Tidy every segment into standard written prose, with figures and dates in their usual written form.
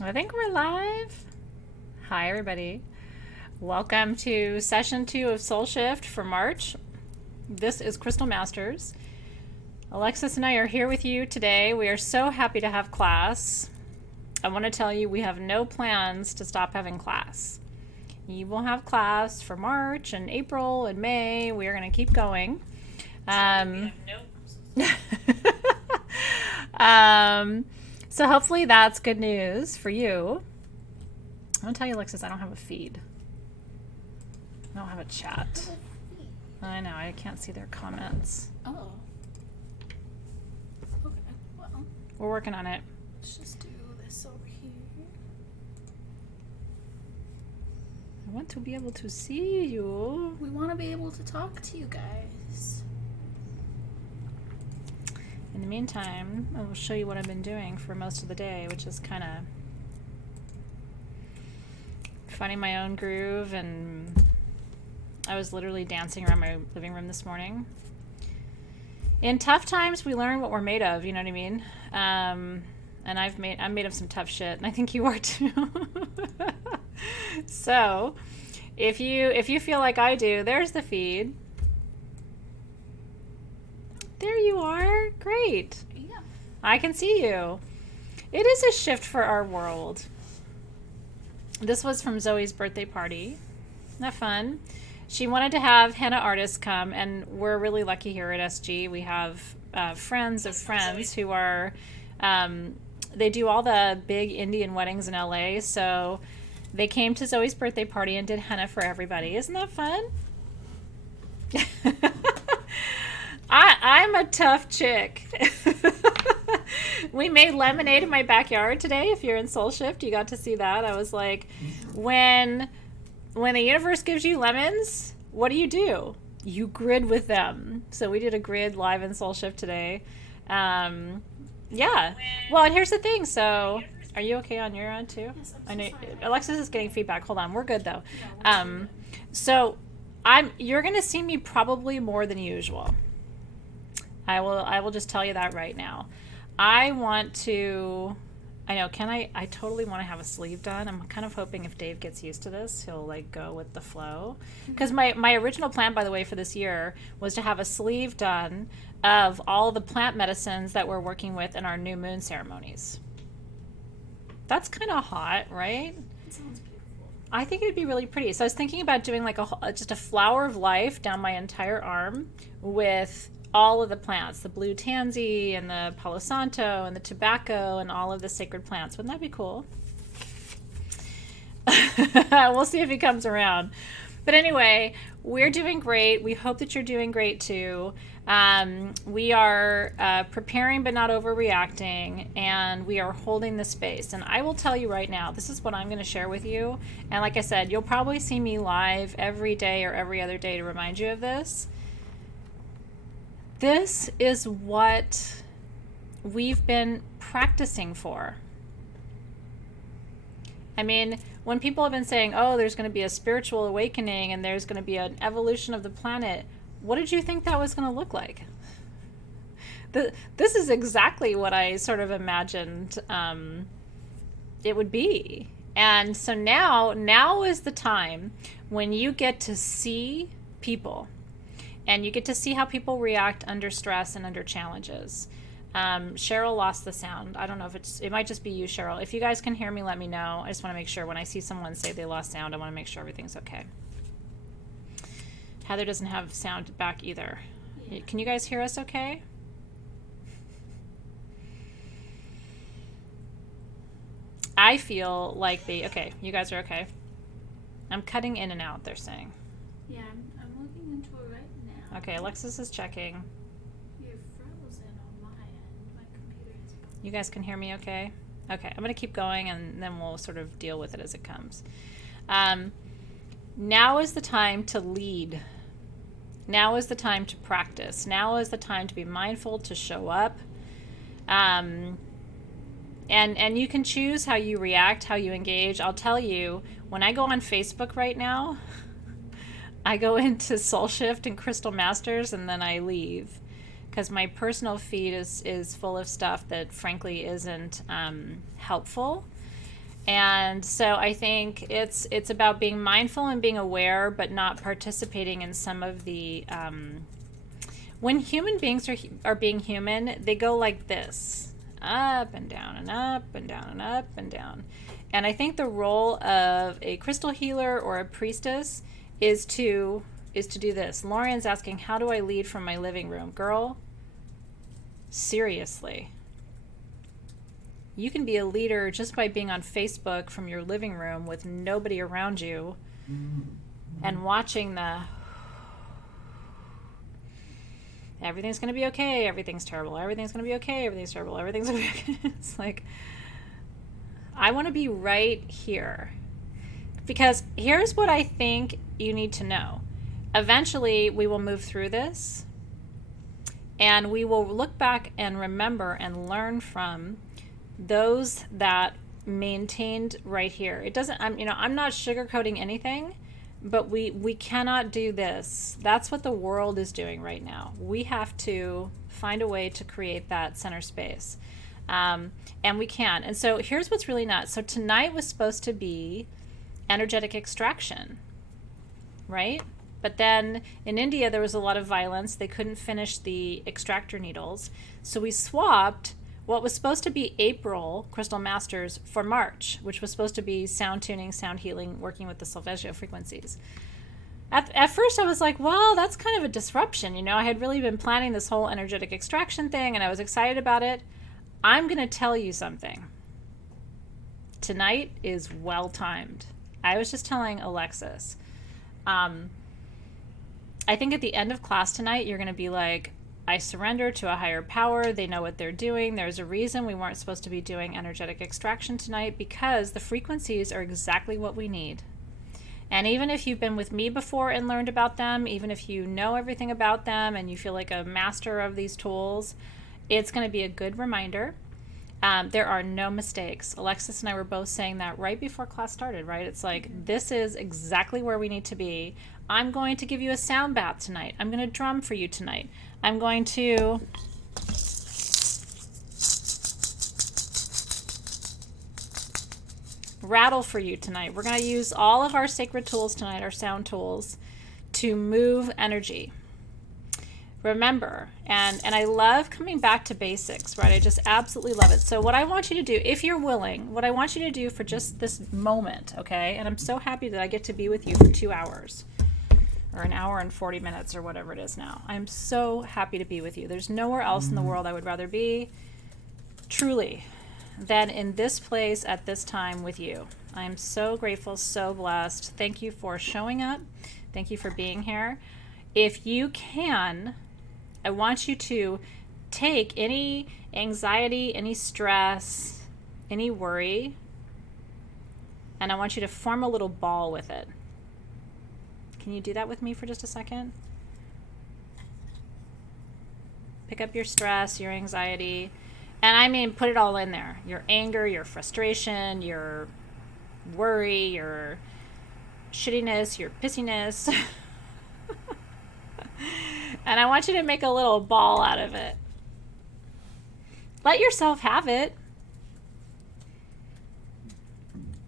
I think we're live. Hi, everybody. Welcome to session 2 of Soul Shift for March. This is Crystal Masters. Alexis and I are here with you today. We are so happy to have class. I want to tell you we have no plans to stop having class. You will have class for March and April and May. We are going to keep going. So hopefully that's good news for you. I'm going to tell you, Alexis, I don't have a feed. I don't have a chat. I know, I can't see their comments. Oh. Okay, well, We're working on it. let's just do this over here. I want to be able to see you. We want to be able to talk to you guys. In the meantime, I will show you what I've been doing for most of the day, which is kind of finding my own groove, and I was literally dancing around my living room this morning. In tough times, we learn what we're made of, you know what I mean? And I'm made of some tough shit, and I think you are too. So, if you feel like I do, there's the feed. There you are. Great. Yeah. I can see you. It is a shift for our world. This was from Zoe's birthday party. Isn't that fun? She wanted to have henna artists come, and we're really lucky here at SG. We have friends of friends who are, they do all the big Indian weddings in LA, so they came to Zoe's birthday party and did henna for everybody. Isn't that fun? I'm a tough chick. We made lemonade in my backyard today. If you're in Soul Shift, you got to see that. I was like, when the universe gives you lemons, what do? You grid with them. So we did a grid live in Soul Shift today. Yeah. Well, and here's the thing. So are you okay on your end too? Yes, I I'm know so sorry. Alexis is getting feedback. Hold on. We're good though. Yeah, we're good. So you're going to see me probably more than usual. I will just tell you that right now. I totally want to have a sleeve done. I'm kind of hoping if Dave gets used to this, he'll like go with the flow. Because my original plan, by the way, for this year was to have a sleeve done of all the plant medicines that we're working with in our new moon ceremonies. That's kind of hot, right? It sounds beautiful. I think it'd be really pretty. So I was thinking about doing like just a flower of life down my entire arm with all of the plants, the blue tansy and the palo santo and the tobacco and all of the sacred plants. Wouldn't that be cool? We'll see if he comes around. But anyway, we're doing great. We hope that you're doing great too. We are preparing but not overreacting, and we are holding the space. And I will tell you right now, this is what I'm going to share with you. And like I said, you'll probably see me live every day or every other day to remind you of this. This is what we've been practicing for. I mean, when people have been saying, oh, there's going to be a spiritual awakening and there's going to be an evolution of the planet, what did you think that was going to look like? This is exactly what I sort of imagined it would be. And so now is the time when you get to see people. And you get to see how people react under stress and under challenges. Cheryl lost the sound. I don't know if it might just be you, Cheryl. If you guys can hear me, let me know. I just want to make sure when I see someone say they lost sound, I want to make sure everything's okay. Heather doesn't have sound back either. Yeah. Can you guys hear us okay? I feel like okay, you guys are okay. I'm cutting in and out, they're saying. Yeah, I'm looking into it right now. Okay, Alexis is checking. You're frozen on my end. My computer is frozen. You guys can hear me okay? Okay, I'm going to keep going and then we'll sort of deal with it as it comes. Now is the time to lead. Now is the time to practice. Now is the time to be mindful, to show up. And you can choose how you react, how you engage. I'll tell you, when I go on Facebook right now, I go into Soul Shift and Crystal Masters and then I leave. Because my personal feed is full of stuff that frankly isn't helpful. And so I think it's about being mindful and being aware, but not participating in some of the when human beings are being human, they go like this, up and down and up and down and up and down. And I think the role of a crystal healer or a priestess is to do this. Lorian's asking, how do I lead from my living room? Girl, seriously. You can be a leader just by being on Facebook from your living room with nobody around you and watching the everything's going to be okay, everything's terrible, everything's going to be okay, everything's terrible, everything's going to be okay. It's like, I want to be right here. Because here's what I think you need to know. Eventually, we will move through this, and we will look back and remember and learn from those that maintained right here. It doesn't, I'm not sugarcoating anything, but we cannot do this. That's what the world is doing right now. We have to find a way to create that center space. And we can. And so here's what's really nuts. So tonight was supposed to be energetic extraction, right? But then in India, there was a lot of violence. They couldn't finish the extractor needles. So we swapped what was supposed to be April Crystal Masters for March, which was supposed to be sound tuning, sound healing, working with the solfeggio frequencies. At first I was like, well, that's kind of a disruption. I had really been planning this whole energetic extraction thing and I was excited about it. I'm going to tell you something. Tonight is well timed. I was just telling Alexis. I think at the end of class tonight, you're going to be like, I surrender to a higher power. They know what they're doing. There's a reason we weren't supposed to be doing energetic extraction tonight, because the frequencies are exactly what we need. And even if you've been with me before and learned about them, even if you know everything about them and you feel like a master of these tools, it's going to be a good reminder. There are no mistakes. Alexis and I were both saying that right before class started, right? It's like, this is exactly where we need to be. I'm going to give you a sound bath tonight. I'm going to drum for you tonight. I'm going to rattle for you tonight. We're going to use all of our sacred tools tonight, our sound tools, to move energy. Remember, and I love coming back to basics, right? I just absolutely love it. So what I want you to do, if you're willing, what I want you to do for just this moment, okay? And I'm so happy that I get to be with you for 2 hours. Or an hour and 40 minutes or whatever it is now. I'm so happy to be with you. There's nowhere else in the world I would rather be, truly, than in this place at this time with you. I am so grateful, so blessed. Thank you for showing up. Thank you for being here. If you can, I want you to take any anxiety, any stress, any worry, and I want you to form a little ball with it. Can you do that with me for just a second? Pick up your stress, your anxiety, and I mean put it all in there. Your anger, your frustration, your worry, your shittiness, your pissiness. And I want you to make a little ball out of it. Let yourself have it.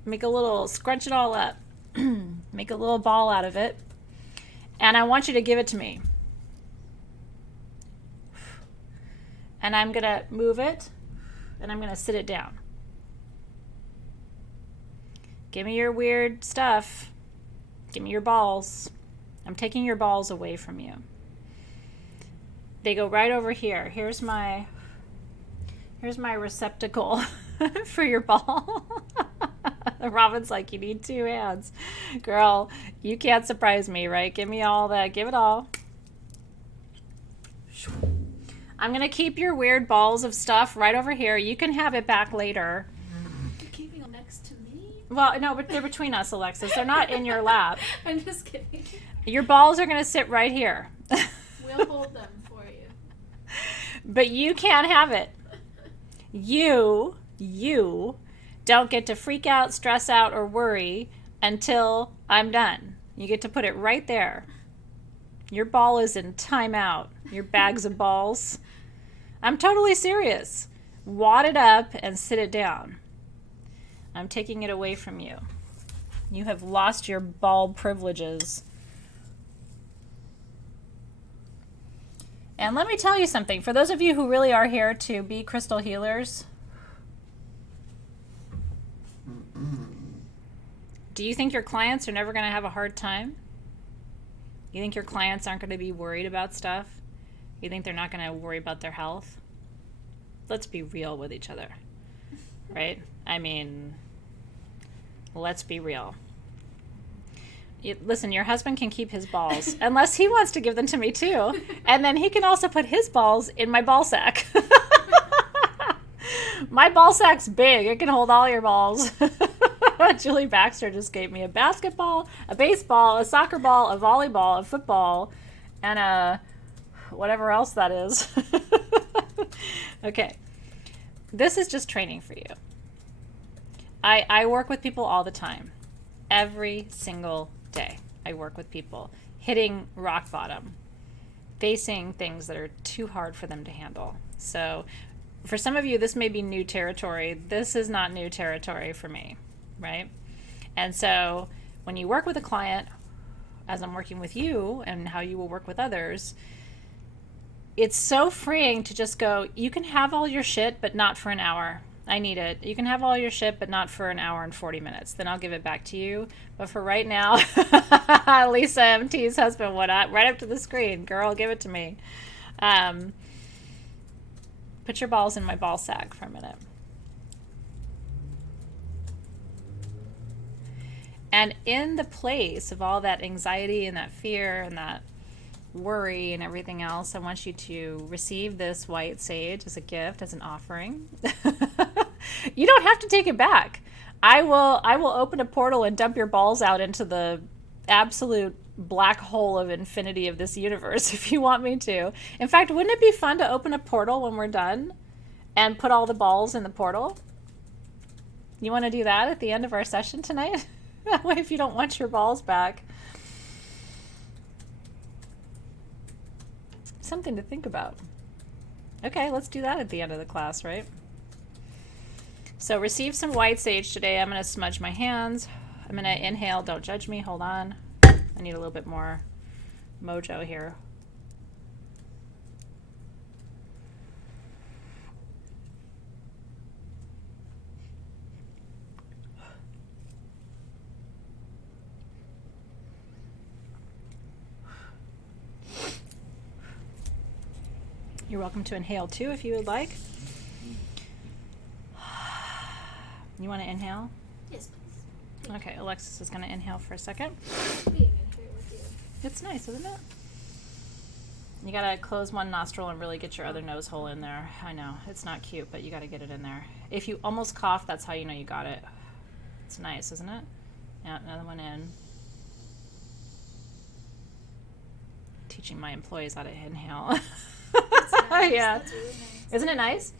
Make a little, scrunch it all up. Make a little ball out of it. And I want you to give it to me. And I'm going to move it, and I'm going to sit it down. Give me your weird stuff. Give me your balls. I'm taking your balls away from you. They go right over here. Here's my receptacle for your ball. Robin's like, you need 2 hands. Girl, you can't surprise me, right? Give me all that. Give it all. I'm going to keep your weird balls of stuff right over here. You can have it back later. You're keeping them next to me? Well, no, but they're between us, Alexis. They're not in your lap. I'm just kidding. Your balls are going to sit right here. We'll hold them for you. But you can't have it. You don't get to freak out, stress out, or worry until I'm done. You get to put it right there. Your ball is in timeout. Your bags of balls. I'm totally serious. Wad it up and sit it down. I'm taking it away from you. You have lost your ball privileges. And let me tell you something. For those of you who really are here to be crystal healers, do you think your clients are never going to have a hard time? You think your clients aren't going to be worried about stuff? You think they're not going to worry about their health? Let's be real with each other, right? I mean, let's be real. Listen, your husband can keep his balls unless he wants to give them to me too. And then he can also put his balls in my ball sack. My ball sack's big. It can hold all your balls. Julie Baxter just gave me a basketball, a baseball, a soccer ball, a volleyball, a football, and a whatever else that is. Okay. This is just training for you. I work with people all the time. Every single day I work with people hitting rock bottom, facing things that are too hard for them to handle. So for some of you, this may be new territory. This is not new territory for me, right? And so when you work with a client, as I'm working with you and how you will work with others, it's so freeing to just go, you can have all your shit, but not for an hour. I need it. You can have all your shit, but not for an hour and 40 minutes. Then I'll give it back to you. But for right now, Lisa MT's husband went up right up to the screen. Girl, give it to me. Put your balls in my ball sack for a minute. And in the place of all that anxiety and that fear and that worry and everything else, I want you to receive this white sage as a gift, as an offering. You don't have to take it back. I will open a portal and dump your balls out into the absolute black hole of infinity of this universe if you want me to. In fact, wouldn't it be fun to open a portal when we're done and put all the balls in the portal? You want to do that at the end of our session tonight? That way, if you don't want your balls back. Something to think about. Okay, let's do that at the end of the class, right? So receive some white sage today. I'm going to smudge my hands. I'm going to inhale. Don't judge me. Hold on. I need a little bit more mojo here. You're welcome to inhale too if you would like. You want to inhale? Yes, please. Okay, Alexis is going to inhale for a second. Being in here with you. It's nice, isn't it? You got to close one nostril and really get your other nose hole in there. I know, it's not cute, but you got to get it in there. If you almost cough, that's how you know you got it. It's nice, isn't it? Yeah, another one in. Teaching my employees how to inhale. That's nice. Yeah. That's really nice. Isn't it nice?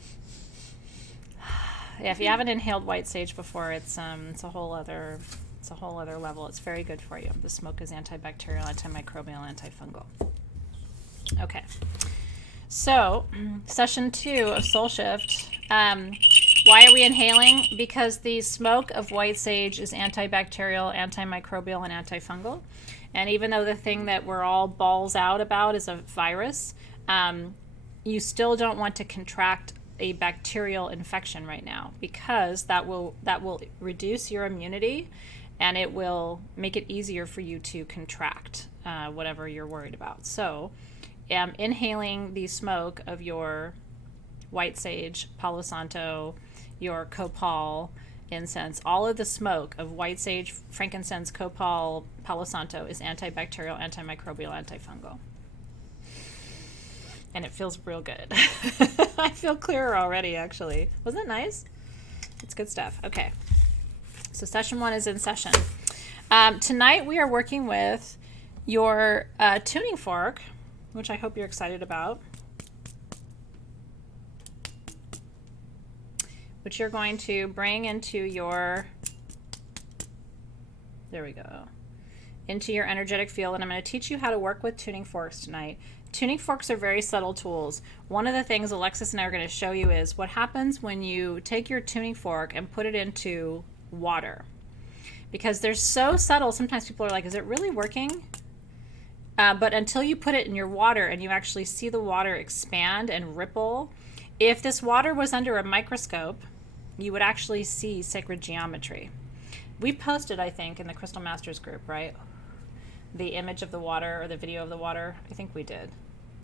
Yeah, if you haven't inhaled white sage before, it's a whole other level. It's very good for you. The smoke is antibacterial, antimicrobial, antifungal. Okay. So, session 2 of Soul Shift. Why are we inhaling? Because the smoke of white sage is antibacterial, antimicrobial, and antifungal. And even though the thing that we're all balls out about is a virus, you still don't want to contract a bacterial infection right now, because that will reduce your immunity, and it will make it easier for you to contract whatever you're worried about. So inhaling the smoke of your white sage, Palo Santo, your copal incense, all of the smoke of white sage, frankincense, copal, Palo Santo is antibacterial, antimicrobial, antifungal. And it feels real good. I feel clearer already, actually. Wasn't it nice? It's good stuff. Okay. So session 1 is in session. Tonight we are working with your tuning fork, which I hope you're excited about, which you're going to bring into your, there we go, into your energetic field. And I'm going to teach you how to work with tuning forks tonight. Tuning forks are very subtle tools. One of the things Alexis and I are going to show you is what happens when you take your tuning fork and put it into water, because they're so subtle. Sometimes people are like, is it really working? But until you put it in your water and you actually see the water expand and ripple, if this water was under a microscope, you would actually see sacred geometry. We posted, I think, in the Crystal Masters group, right? The image of the water or the video of the water. I think we did.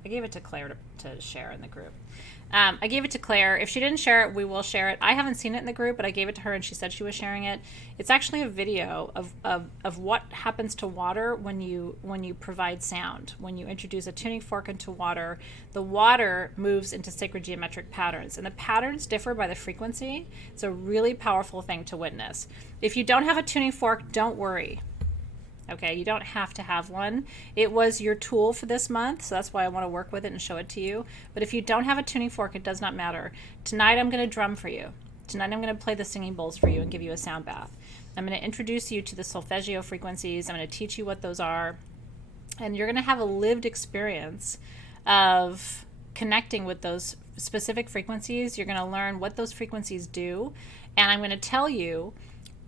I gave it to Claire to share in the group. I gave it to Claire. If she didn't share it, we will share it. I haven't seen it in the group, but I gave it to her and she said she was sharing it. It's actually a video of what happens to water when you provide sound. When you introduce a tuning fork into water, the water moves into sacred geometric patterns, and the patterns differ by the frequency. It's a really powerful thing to witness. If you don't have a tuning fork, don't worry. Okay, you don't have to have one. It was your tool for this month, so that's why I want to work with it and show it to you. But if you don't have a tuning fork, it does not matter. Tonight I'm going to drum for you. Tonight I'm going to play the singing bowls for you and give you a sound bath. I'm going to introduce you to the solfeggio frequencies. I'm going to teach you what those are. And you're going to have a lived experience of connecting with those specific frequencies. You're going to learn what those frequencies do. And I'm going to tell you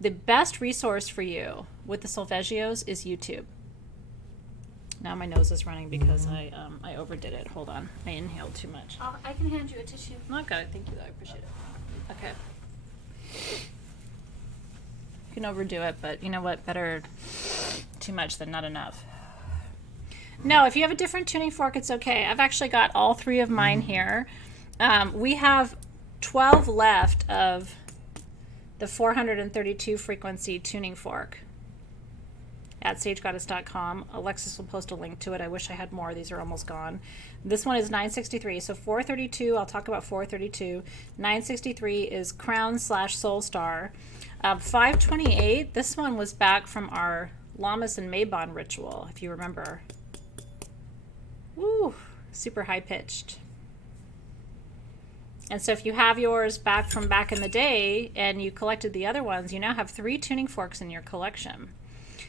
the best resource for you with the solfeggios is YouTube. Now my nose is running because I overdid it. Hold on. I inhaled too much. I can hand you a tissue. Not good. Thank you, though. I appreciate it. Okay. You can overdo it, but you know what? Better too much than not enough. No, if you have a different tuning fork, it's okay. I've actually got all 3 of mine here. We have 12 left of the 432 frequency tuning fork at sagegoddess.com. Alexis will post a link to it. I wish I had more. These are almost gone. This one is 963. So 432, I'll talk about 432. 963 is Crown/Soul Star. 528, this one was back from our Lammas and Mabon ritual, if you remember. Woo, super high pitched. And so if you have yours back from back in the day and you collected the other ones, you now have 3 tuning forks in your collection.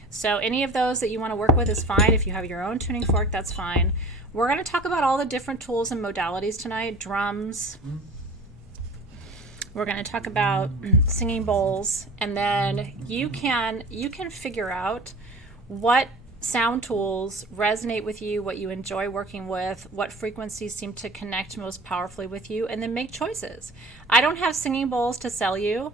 So any of those that you want to work with is fine. If you have your own tuning fork, that's fine. We're going to talk about all the different tools and modalities tonight. Drums. We're going to talk about singing bowls. And then you can figure out what sound tools resonate with you, what you enjoy working with, what frequencies seem to connect most powerfully with you, and then make choices. I don't have singing bowls to sell you.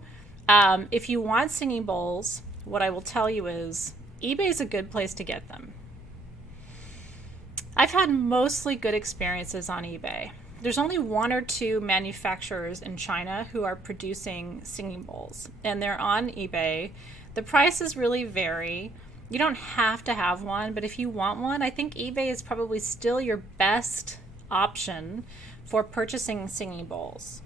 If you want singing bowls, what I will tell you is eBay is a good place to get them. I've had mostly good experiences on eBay. There's only 1 or 2 manufacturers in China who are producing singing bowls, and they're on eBay. The prices really vary. You don't have to have one, but if you want one, I think eBay is probably still your best option for purchasing singing bowls.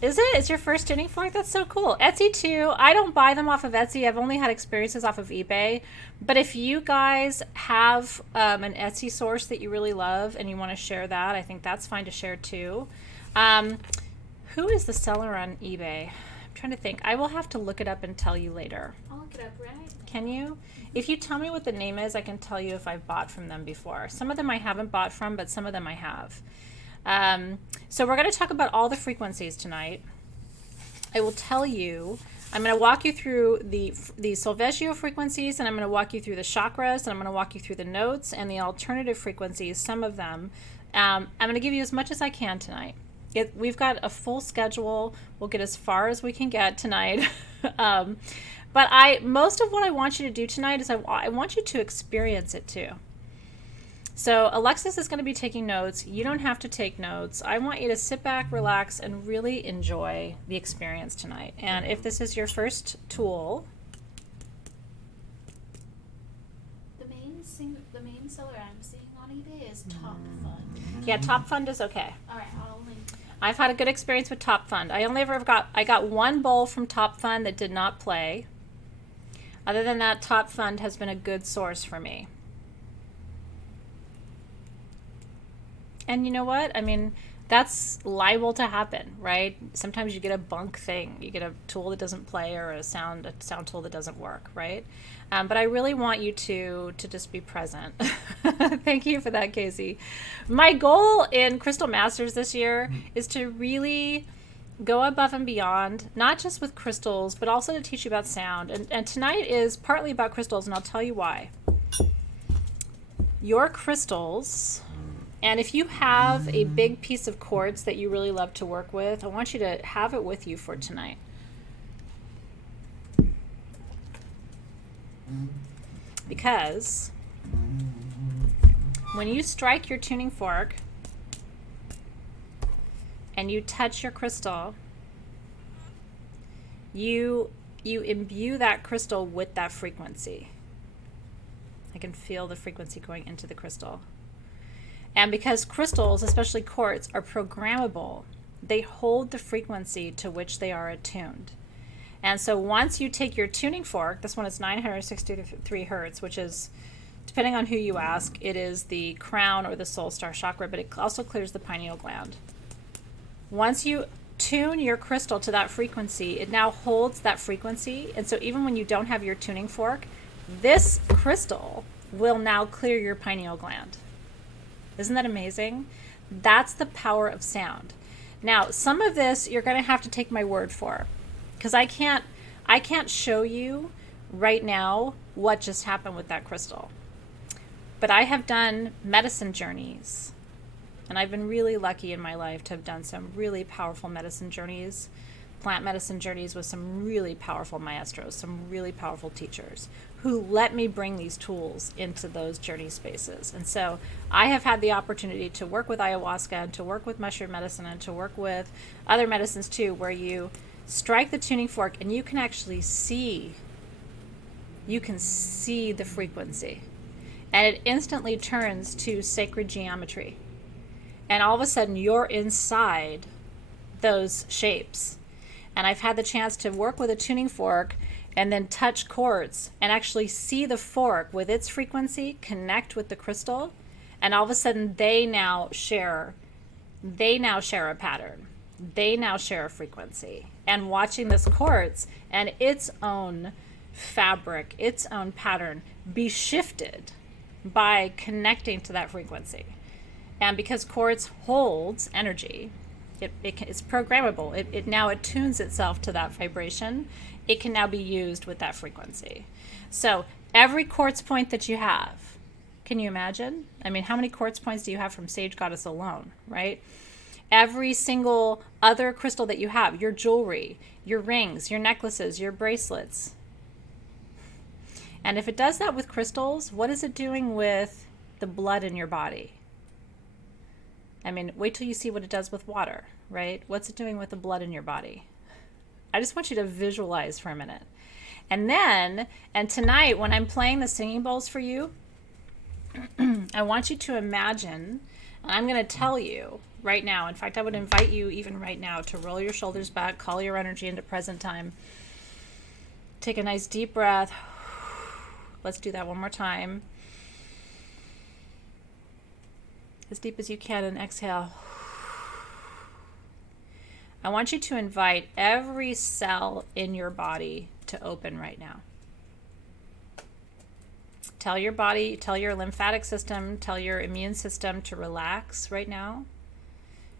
Is it? It's your first tuning fork? That's so cool. Etsy too. I don't buy them off of Etsy. I've only had experiences off of eBay. But if you guys have an Etsy source that you really love and you want to share that, I think that's fine to share too. Who is the seller on eBay? I'm trying to think. I will have to look it up and tell you later. I'll look it up right now. Can you? If you tell me what the name is, I can tell you if I've bought from them before. Some of them I haven't bought from, but some of them I have. So we're going to talk about all the frequencies tonight. I will tell you, I'm going to walk you through the solfeggio frequencies, and I'm going to walk you through the chakras, and I'm going to walk you through the notes and the alternative frequencies, some of them. I'm going to give you as much as I can tonight. We've got a full schedule. We'll get as far as we can get tonight. But most of what I want you to do tonight is I want you to experience it too. So Alexis is going to be taking notes. You don't have to take notes. I want you to sit back, relax, and really enjoy the experience tonight. And if this is your first tool, The main seller I'm seeing on eBay is Top Fund. yeah, Top Fund is okay. All right, I'll link to that. I've had a good experience with Top Fund. I got 1 bowl from Top Fund that did not play. Other than that, Top Fund has been a good source for me. And you know what? I mean, that's liable to happen, right? Sometimes you get a bunk thing. You get a tool that doesn't play or a sound tool that doesn't work, right? But I really want you to just be present. Thank you for that, Casey. My goal in Crystal Masters this year is to really go above and beyond, not just with crystals, but also to teach you about sound. And tonight is partly about crystals, and I'll tell you why. Your crystals, and if you have a big piece of quartz that you really love to work with, I want you to have it with you for tonight. Because when you strike your tuning fork and you touch your crystal, you imbue that crystal with that frequency. I can feel the frequency going into the crystal. And because crystals, especially quartz, are programmable, they hold the frequency to which they are attuned. And so once you take your tuning fork, this one is 963 hertz, which is, depending on who you ask, it is the crown or the soul star chakra, but it also clears the pineal gland. Once you tune your crystal to that frequency, it now holds that frequency. And so even when you don't have your tuning fork, this crystal will now clear your pineal gland. Isn't that amazing? That's the power of sound. Now, some of this you're going to have to take my word for, because I can't show you right now what just happened with that crystal. But I have done medicine journeys, and I've been really lucky in my life to have done some really powerful medicine journeys, plant medicine journeys with some really powerful maestros, some really powerful teachers who let me bring these tools into those journey spaces. And so I have had the opportunity to work with ayahuasca and to work with mushroom medicine and to work with other medicines too, where you strike the tuning fork and you can actually see, the frequency. And it instantly turns to sacred geometry. And all of a sudden you're inside those shapes. And I've had the chance to work with a tuning fork and then touch quartz and actually see the fork with its frequency connect with the crystal. And all of a sudden they now share a pattern. They now share a frequency. And watching this quartz and its own fabric, its own pattern be shifted by connecting to that frequency. And because quartz holds energy, it's programmable. It now attunes itself to that vibration. It can now be used with that frequency. So every quartz point that you have, can you imagine? I mean, how many quartz points do you have from Sage Goddess alone, right? Every single other crystal that you have, your jewelry, your rings, your necklaces, your bracelets. And if it does that with crystals, what is it doing with the blood in your body? I mean, wait till you see what it does with water, right? What's it doing with the blood in your body? I just want you to visualize for a minute. And tonight, when I'm playing the singing bowls for you, I want you to imagine, and I'm going to tell you right now, in fact, I would invite you even right now to roll your shoulders back, call your energy into present time. Take a nice deep breath. Let's do that one more time. As deep as you can, and exhale. I want you to invite every cell in your body to open right now. Tell your body, tell your lymphatic system, tell your immune system to relax right now.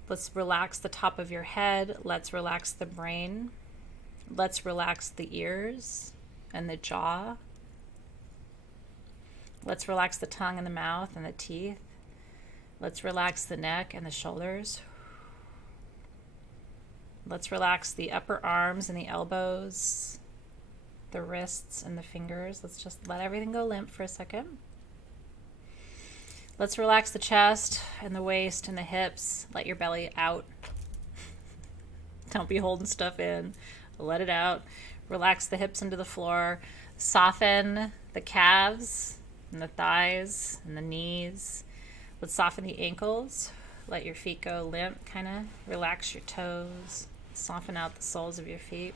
Let's relax the top of your head. Let's relax the brain. Let's relax the ears and the jaw. Let's relax the tongue and the mouth and the teeth. Let's relax the neck and the shoulders. Let's relax the upper arms and the elbows, the wrists and the fingers. Let's just let everything go limp for a second. Let's relax the chest and the waist and the hips. Let your belly out. Don't be holding stuff in. Let it out. Relax the hips into the floor. Soften the calves and the thighs and the knees. Let's soften the ankles. Let your feet go limp, kind of. Relax your toes. Soften out the soles of your feet.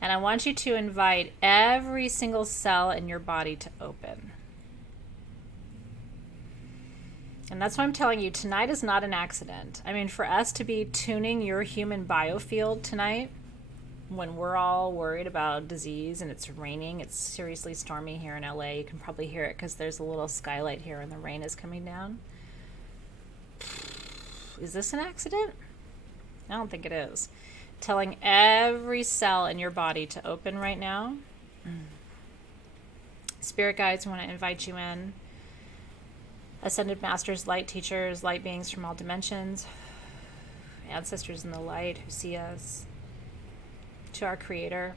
And I want you to invite every single cell in your body to open. And that's why I'm telling you, tonight is not an accident. I mean, for us to be tuning your human biofield tonight, when we're all worried about disease and it's raining, it's seriously stormy here in LA. You can probably hear it because there's a little skylight here and the rain is coming down. Is this an accident? I don't think it is. Telling every cell in your body to open right now. Spirit guides, I want to invite you in. Ascended masters, light teachers, light beings from all dimensions, ancestors in the light who see us, to our Creator,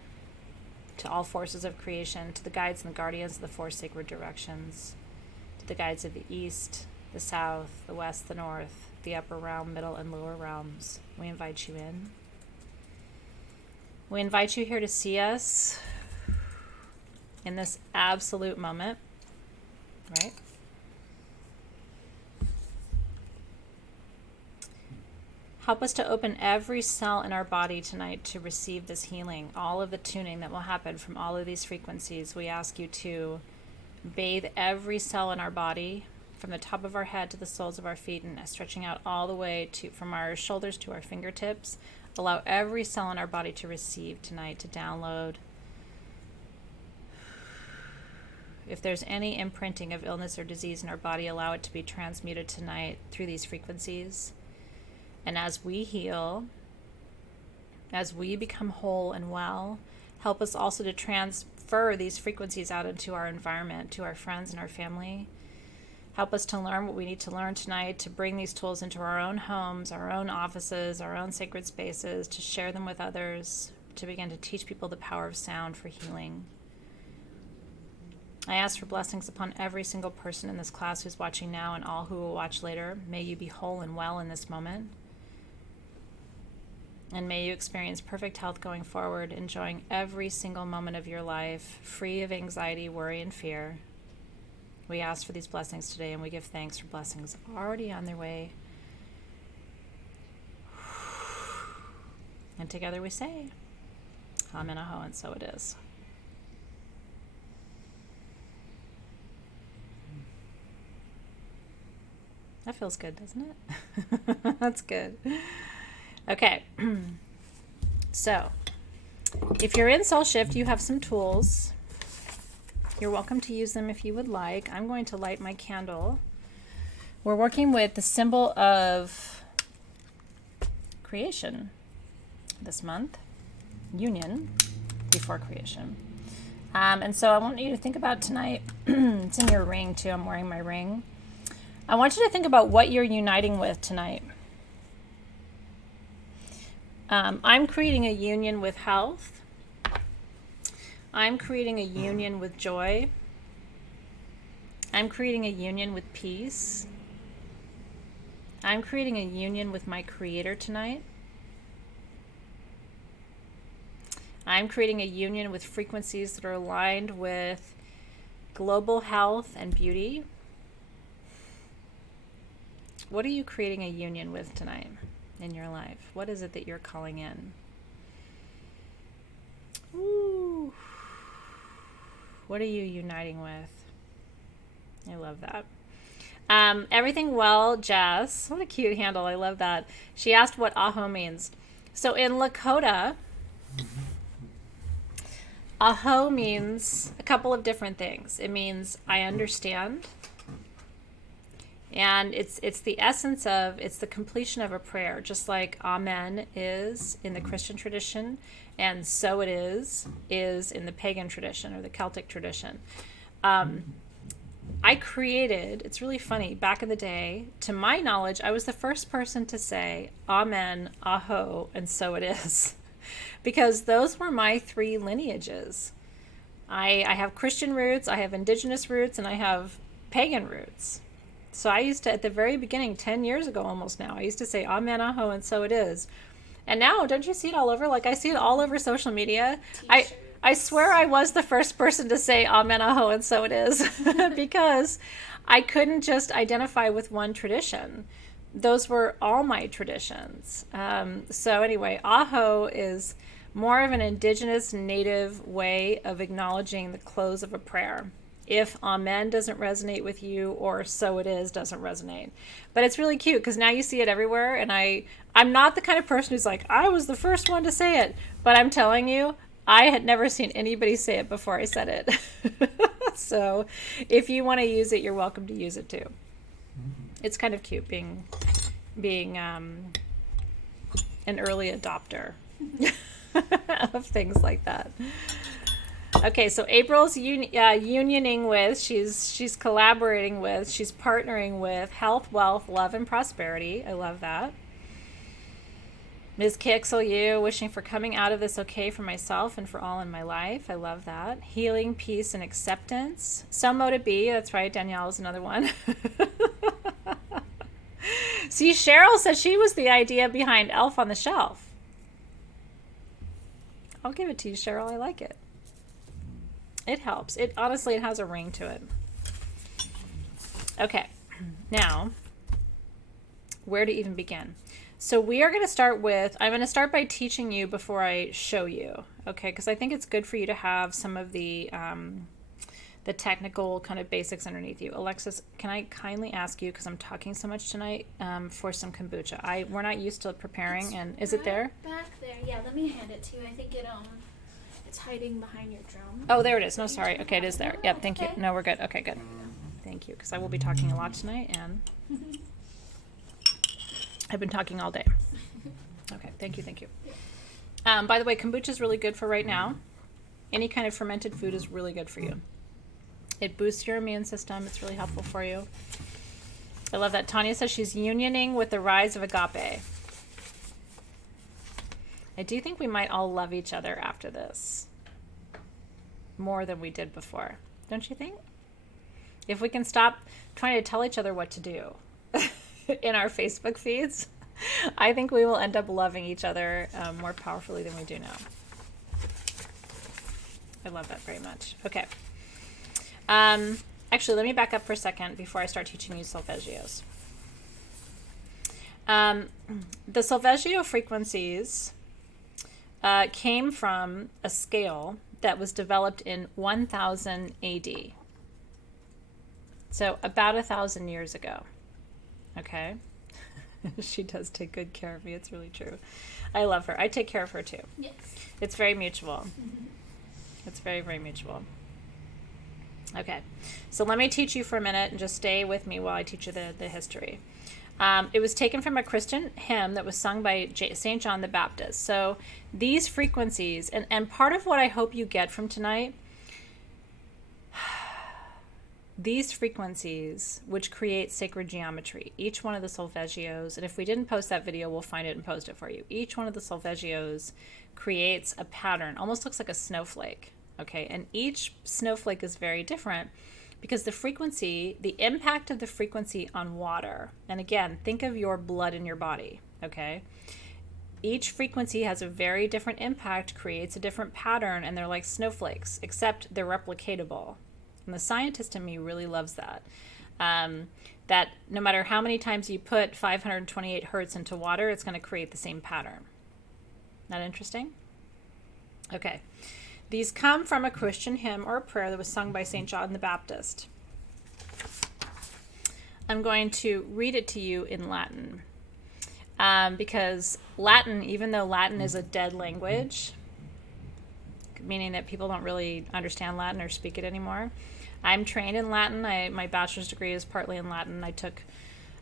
to all forces of creation, to the guides and the guardians of the four sacred directions, to the guides of the east, the south, the west, the north, the upper realm, middle, and lower realms. We invite you in. We invite you here to see us in this absolute moment, right? Help us to open every cell in our body tonight to receive this healing, all of the tuning that will happen from all of these frequencies. We ask you to bathe every cell in our body, from the top of our head to the soles of our feet, and stretching out all the way from our shoulders to our fingertips. Allow every cell in our body to receive tonight, to download. If there's any imprinting of illness or disease in our body, allow it to be transmuted tonight through these frequencies. And as we heal, as we become whole and well, help us also to transfer these frequencies out into our environment, to our friends and our family. Help us to learn what we need to learn tonight, to bring these tools into our own homes, our own offices, our own sacred spaces, to share them with others, to begin to teach people the power of sound for healing. I ask for blessings upon every single person in this class who's watching now and all who will watch later. May you be whole and well in this moment. And may you experience perfect health going forward, enjoying every single moment of your life, free of anxiety, worry, and fear. We ask for these blessings today, and we give thanks for blessings already on their way. And together we say, Amen, Aho, and so it is. That feels good, doesn't it? That's good. Okay. So, if you're in Soul Shift, you have some tools. You're welcome to use them if you would like. I'm going to light my candle. We're working with the symbol of creation this month, union before creation. And so I want you to think about tonight, it's in your ring too, I'm wearing my ring. I want you to think about what you're uniting with tonight. I'm creating a union with health. I'm creating a union with joy. I'm creating a union with peace. I'm creating a union with my Creator tonight. I'm creating a union with frequencies that are aligned with global health and beauty. What are you creating a union with tonight in your life? What is it that you're calling in? Ooh. What are you uniting with? I love that. Everything well, Jess. What a cute handle. I love that. She asked what Aho means. So in Lakota, Aho means a couple of different things. It means I understand. And it's the essence of, it's the completion of a prayer, just like Amen is in the Christian tradition, and so it is in the pagan tradition or the Celtic tradition. I created, it's really funny, back in the day, to my knowledge, I was the first person to say Amen, Aho, and so it is. Because those were my three lineages. I have Christian roots, I have indigenous roots, and I have pagan roots. So I used to, at the very beginning, 10 years ago almost now, I used to say Amen, Aho, and so it is. And now, don't you see it all over? Like, I see it all over social media. I swear I was the first person to say Amen, Aho, and so it is. Because I couldn't just identify with one tradition. Those were all my traditions. So anyway, Aho is more of an indigenous native way of acknowledging the close of a prayer. If Amen doesn't resonate with you, or so it is doesn't resonate. But it's really cute because now you see it everywhere, and I'm not the kind of person who's like, I was the first one to say it. But I'm telling you, I had never seen anybody say it before I said it. So if you want to use it, you're welcome to use it too. It's kind of cute being an early adopter of things like that. Okay, so April's unioning with, she's collaborating with, she's partnering with health, wealth, love, and prosperity. I love that. Ms. Kixel, you wishing for coming out of this okay for myself and for all in my life. I love that. Healing, peace, and acceptance. So Moda B, that's right. Danielle is another one. See, Cheryl said she was the idea behind Elf on the Shelf. I'll give it to you, Cheryl. I like it. It helps. It honestly, it has a ring to it. Okay, now, where to even begin? So we are going to start with, I'm going to start by teaching you before I show you, okay? Because I think it's good for you to have some of the technical kind of basics underneath you. Alexis, can I kindly ask you, because I'm talking so much tonight, for some kombucha? We're not used to preparing, and is it there? Back there, yeah. Let me hand it to you. I think it's hiding behind your drum. Oh, there it is. No, sorry. Okay, it is there. Yep, thank you. No, we're good. Okay, good. Thank you, because I will be talking a lot tonight, and I've been talking all day. Okay, thank you. By the way, kombucha is really good for right now. Any kind of fermented food is really good for you. It boosts your immune system. It's really helpful for you. I love that. Tanya says she's unioning with the rise of agape. I do think we might all love each other after this more than we did before. Don't you think? If we can stop trying to tell each other what to do in our Facebook feeds, I think we will end up loving each other more powerfully than we do now. I love that very much. Okay. Actually, let me back up for a second before I start teaching you solfeggios. The solfeggio frequencies came from a scale that was developed in 1000 AD. So about 1,000 years ago. Okay? She does take good care of me. It's really true. I love her. I take care of her too. Yes. It's very mutual. It's very, very mutual. Okay. So let me teach you for a minute and just stay with me while I teach you the history. It was taken from a Christian hymn that was sung by St. John the Baptist. So these frequencies, and part of what I hope you get from tonight, these frequencies, which create sacred geometry, each one of the solfeggios, and if we didn't post that video, we'll find it and post it for you. Each one of the solfeggios creates a pattern, almost looks like a snowflake, okay? And each snowflake is very different because the frequency, the impact of the frequency on water, and again, think of your blood in your body, okay? Each frequency has a very different impact, creates a different pattern, and they're like snowflakes, except they're replicatable. And the scientist in me really loves that. That no matter how many times you put 528 hertz into water, it's going to create the same pattern. Not interesting? Okay. These come from a Christian hymn or a prayer that was sung by St. John the Baptist. I'm going to read it to you in Latin. Because Latin, even though Latin is a dead language, meaning that people don't really understand Latin or speak it anymore. I'm trained in Latin. My bachelor's degree is partly in Latin. I took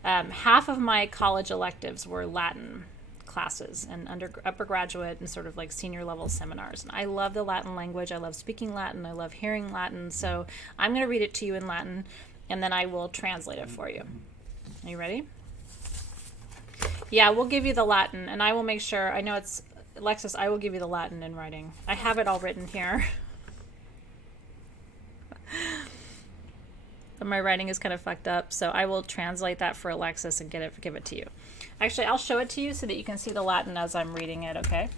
half of my college electives were Latin classes and upper graduate and sort of like senior level seminars. And I love the Latin language. I love speaking Latin. I love hearing Latin. So I'm going to read it to you in Latin, and then I will translate it for you. Are you ready? Yeah, we'll give you the Latin, and I will make sure. I know it's Alexis, I will give you the Latin in writing. I have it all written here. But my writing is kind of fucked up, so I will translate that for Alexis and give it to you. Actually, I'll show it to you so that you can see the Latin as I'm reading it, okay?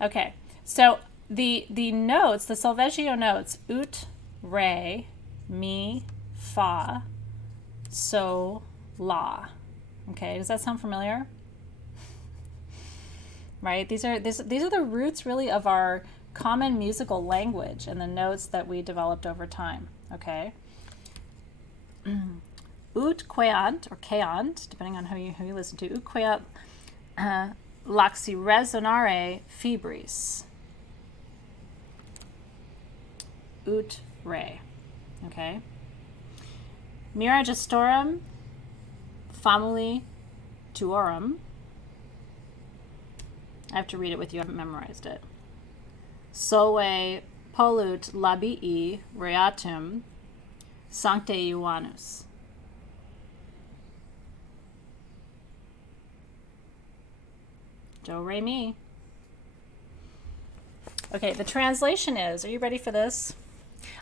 Okay, so the notes, the solfeggio notes, ut, re, mi, fa, sol, la. Okay, does that sound familiar? Right? These are the roots really of our common musical language and the notes that we developed over time. Okay. Ut queant or queant, depending on who you listen to. Ut queant laxi resonare fibris. Ut re. Okay. Mira gestorum famuli tuorum. I have to read it with you. I haven't memorized it. Soe polut labii reatum sancte Ioannus. Do, re, mi. Okay, the translation is, are you ready for this?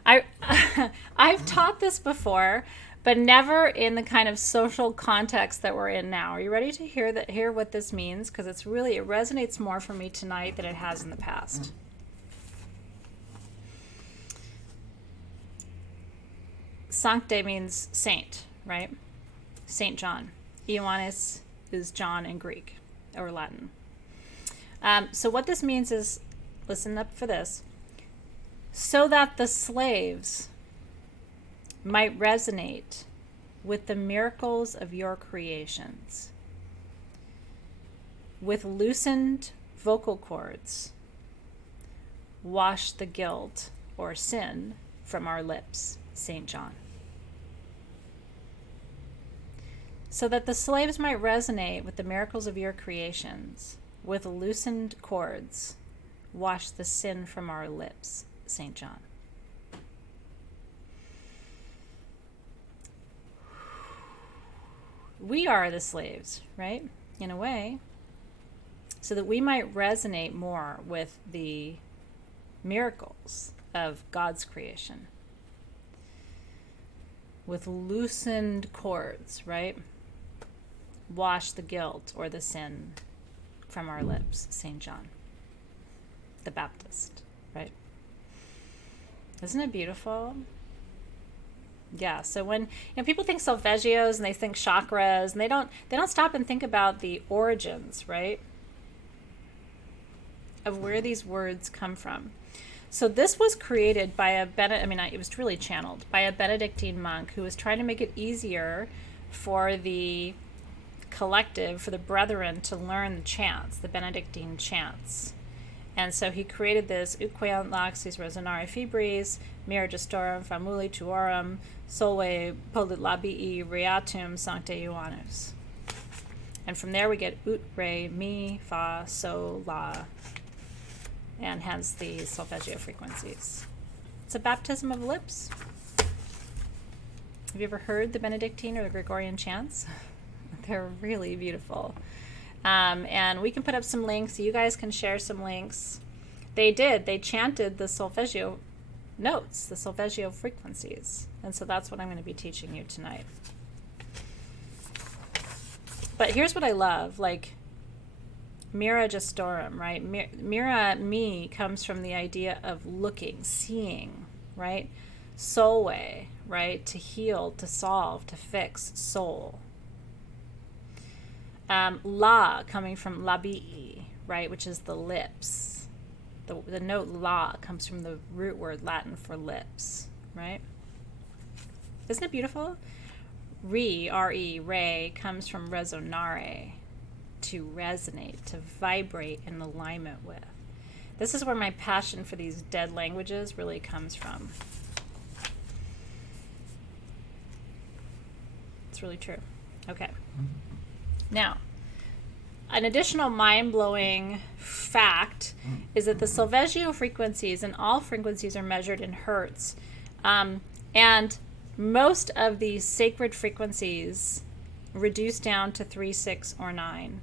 I've taught this before, but never in the kind of social context that we're in now. Are you ready to hear what this means? Because it resonates more for me tonight than it has in the past. Sancte means saint, right? Saint John. Ioannis is John in Greek or Latin. So what this means is, listen up for this, so that the slaves might resonate with the miracles of your creations, with loosened vocal cords, wash the guilt or sin from our lips, St. John. So that the slaves might resonate with the miracles of your creations, with loosened cords, wash the sin from our lips, St. John. We are the slaves, right? In a way, so that we might resonate more with the miracles of God's creation. With loosened cords, right? Wash the guilt or the sin from our lips, St. John the Baptist, right? Isn't it beautiful? Yeah, so when people think solfeggios and they think chakras, and they don't stop and think about the origins, right? Of where these words come from. So this was created by it was really channeled by a Benedictine monk who was trying to make it easier for the collective, for the brethren to learn the chants, the Benedictine chants. And so he created this Uqueant laxis resonare fibris, mira gestorum famuli tuorum, solve polit labii reatum sancte Ioannus. And from there we get ut, re, mi, fa, sol, la, and hence the solfeggio frequencies. It's a baptism of lips. Have you ever heard the Benedictine or the Gregorian chants? They're really beautiful. And we can put up some links. You guys can share some links. They chanted the solfeggio notes, the solfeggio frequencies. And so that's what I'm going to be teaching you tonight. But here's what I love, like mira gestorum, right? Mira, mi, comes from the idea of looking, seeing, right? Solve, right? To heal, to solve, to fix, soul. La, coming from labii, right, which is the lips. The note la comes from the root word Latin for lips, right? Isn't it beautiful? Re, R-E, re, comes from resonare, to resonate, to vibrate in alignment with. This is where my passion for these dead languages really comes from. It's really true. Okay. Now, an additional mind-blowing fact is that the solfeggio frequencies, and all frequencies are measured in hertz, and most of these sacred frequencies reduce down to 3, 6, or 9.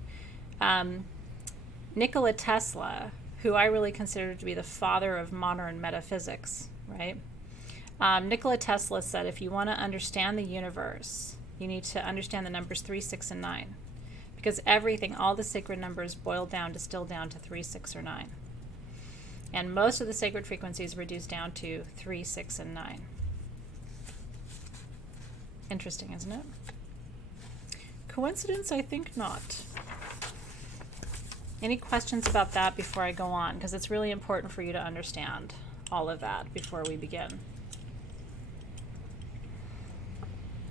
Nikola Tesla, who I really consider to be the father of modern metaphysics, right? Nikola Tesla said, if you want to understand the universe, you need to understand the numbers 3, 6, and 9. Because everything, all the sacred numbers boil down, distill down to 3, 6, or 9. And most of the sacred frequencies reduce down to 3, 6, and 9. Interesting, isn't it? Coincidence? I think not. Any questions about that before I go on? Because it's really important for you to understand all of that before we begin.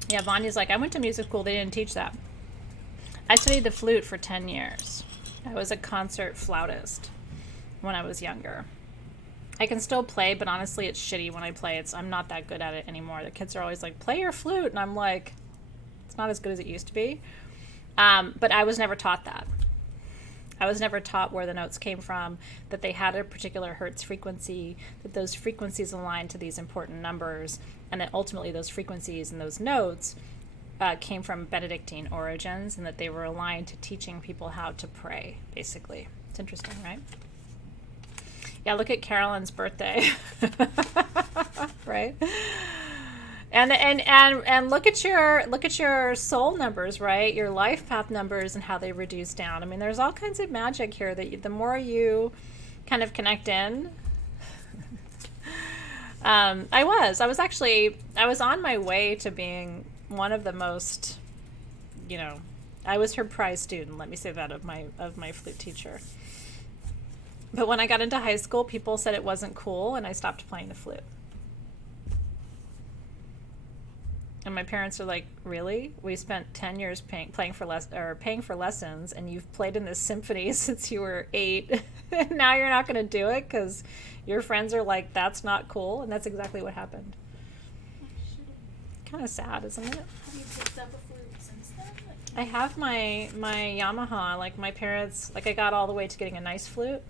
Yeah, Vanya's like, I went to music school, they didn't teach that. I studied the flute for 10 years. I was a concert flautist when I was younger. I can still play, but honestly, it's shitty when I play. I'm not that good at it anymore. The kids are always like, play your flute. And I'm like, it's not as good as it used to be. But I was never taught that. I was never taught where the notes came from, that they had a particular Hertz frequency, that those frequencies aligned to these important numbers, and that ultimately those frequencies and those notes came from Benedictine origins, and that they were aligned to teaching people how to pray, basically. It's interesting, right? Yeah, look at Carolyn's birthday. Right? And look at your soul numbers, right? Your life path numbers and how they reduce down. I mean, there's all kinds of magic here that the more you kind of connect in. I was on my way to being one of the most, I was her prize student. Let me say that of my flute teacher. But when I got into high school, people said it wasn't cool, and I stopped playing the flute. And my parents are like, really? We spent 10 years paying for lessons, and you've played in this symphony since you were 8. And now you're not going to do it because your friends are like, that's not cool. And that's exactly what happened. Kind of sad, isn't it? Have you picked up a flute since then? I have my Yamaha. Like, my parents, I got all the way to getting a nice flute.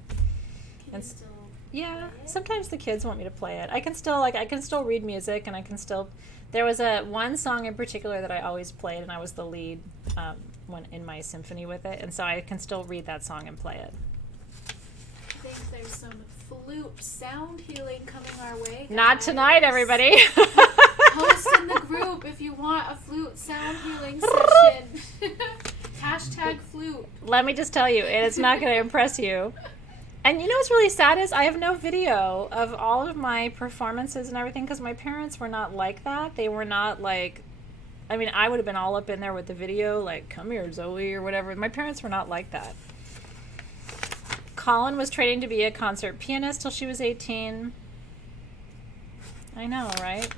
Can you still Yeah, play it? sometimes the kids want me to play it. I can still read music, and I can still. There was one song in particular that I always played, and I was the lead when in my symphony with it, and so I can still read that song and play it. I think there's some flute sound healing coming our way. Not guys. tonight, everybody. Post in the group if you want a flute sound healing session. Hashtag flute. Let me just tell you, it is not going to impress you. And you know what's really sad is I have no video of all of my performances and everything because my parents were not like that. They were not like, I mean, I would have been all up in there with the video, like, come here, Zoe, or whatever. My parents were not like that. Colin was training to be a concert pianist till she was 18. I know, right?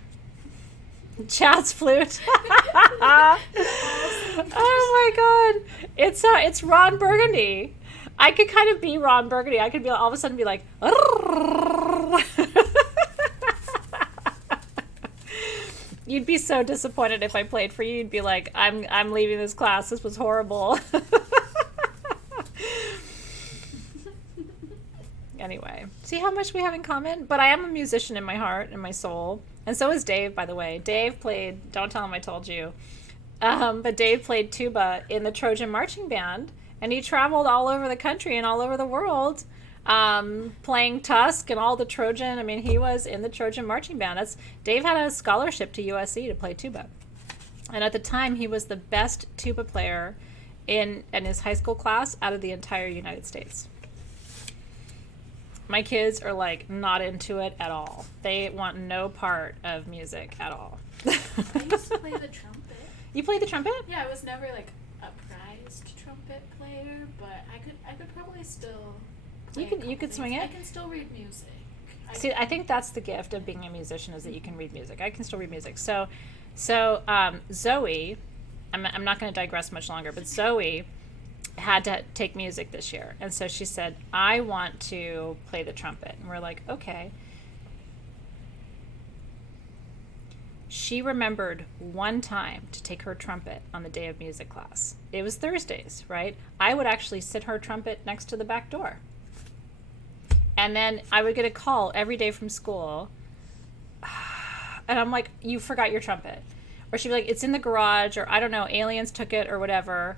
Chad's flute. Oh my god. It's Ron Burgundy. I could kind of be Ron Burgundy. I could be all of a sudden be like, you'd be so disappointed if I played for you. You'd be like, I'm leaving this class. This was horrible. Anyway, see how much we have in common? But I am a musician in my heart and my soul. And so is Dave, by the way. Dave played, don't tell him I told you. But Dave played tuba in the Trojan Marching Band. And he traveled all over the country and all over the world playing Tusk and all the Trojan. I mean, he was in the Trojan Marching Band. Dave had a scholarship to USC to play tuba. And at the time, he was the best tuba player in his high school class out of the entire United States. My kids are, not into it at all. They want no part of music at all. I used to play the trumpet. You play the trumpet? Yeah, I was never, a prized trumpet player, but I could probably still play You could swing it? I can still read music. See, I think that's the gift of being a musician is that you can read music. I can still read music. So Zoe, I'm not going to digress much longer, but Zoe had to take music this year. And so she said, I want to play the trumpet. And we're like, okay. She remembered one time to take her trumpet on the day of music class. It was Thursdays, right? I would actually sit her trumpet next to the back door. And then I would get a call every day from school. And I'm like, you forgot your trumpet. Or she'd be like, it's in the garage, or I don't know, aliens took it, or whatever.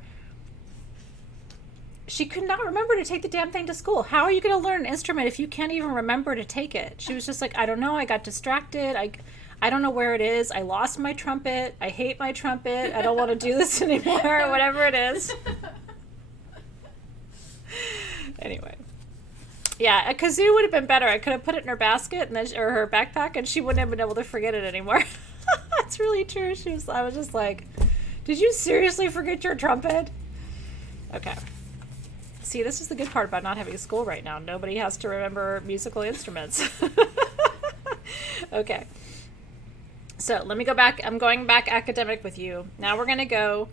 She could not remember to take the damn thing to school. How are you going to learn an instrument if you can't even remember to take it? She was just like, I don't know. I got distracted. I don't know where it is. I lost my trumpet. I hate my trumpet. I don't want to do this anymore, whatever it is. Anyway. Yeah, a kazoo would have been better. I could have put it in her basket or her backpack, and she wouldn't have been able to forget it anymore. That's really true. I was just like, did you seriously forget your trumpet? Okay. See, this is the good part about not having school right now. Nobody has to remember musical instruments. Okay. So let me go back. I'm going back academic with you. Now we're going to go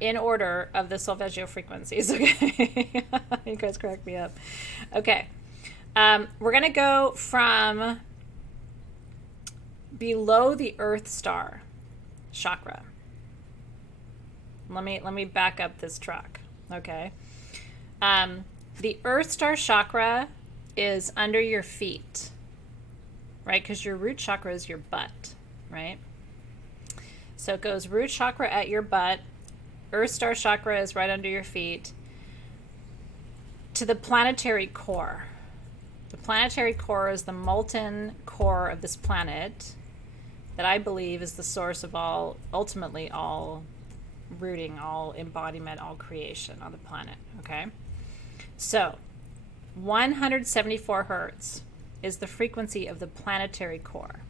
in order of the solfeggio frequencies. Okay. You guys crack me up. Okay. We're going to go from below the Earth star chakra. Let me back up this truck. Okay. The Earth Star chakra is under your feet, right? Because your root chakra is your butt, right? So it goes root chakra at your butt, Earth Star chakra is right under your feet, to the planetary core. The planetary core is the molten core of this planet that I believe is the source of all, ultimately all rooting, all embodiment, all creation on the planet, okay? So 174 hertz is the frequency of the planetary core.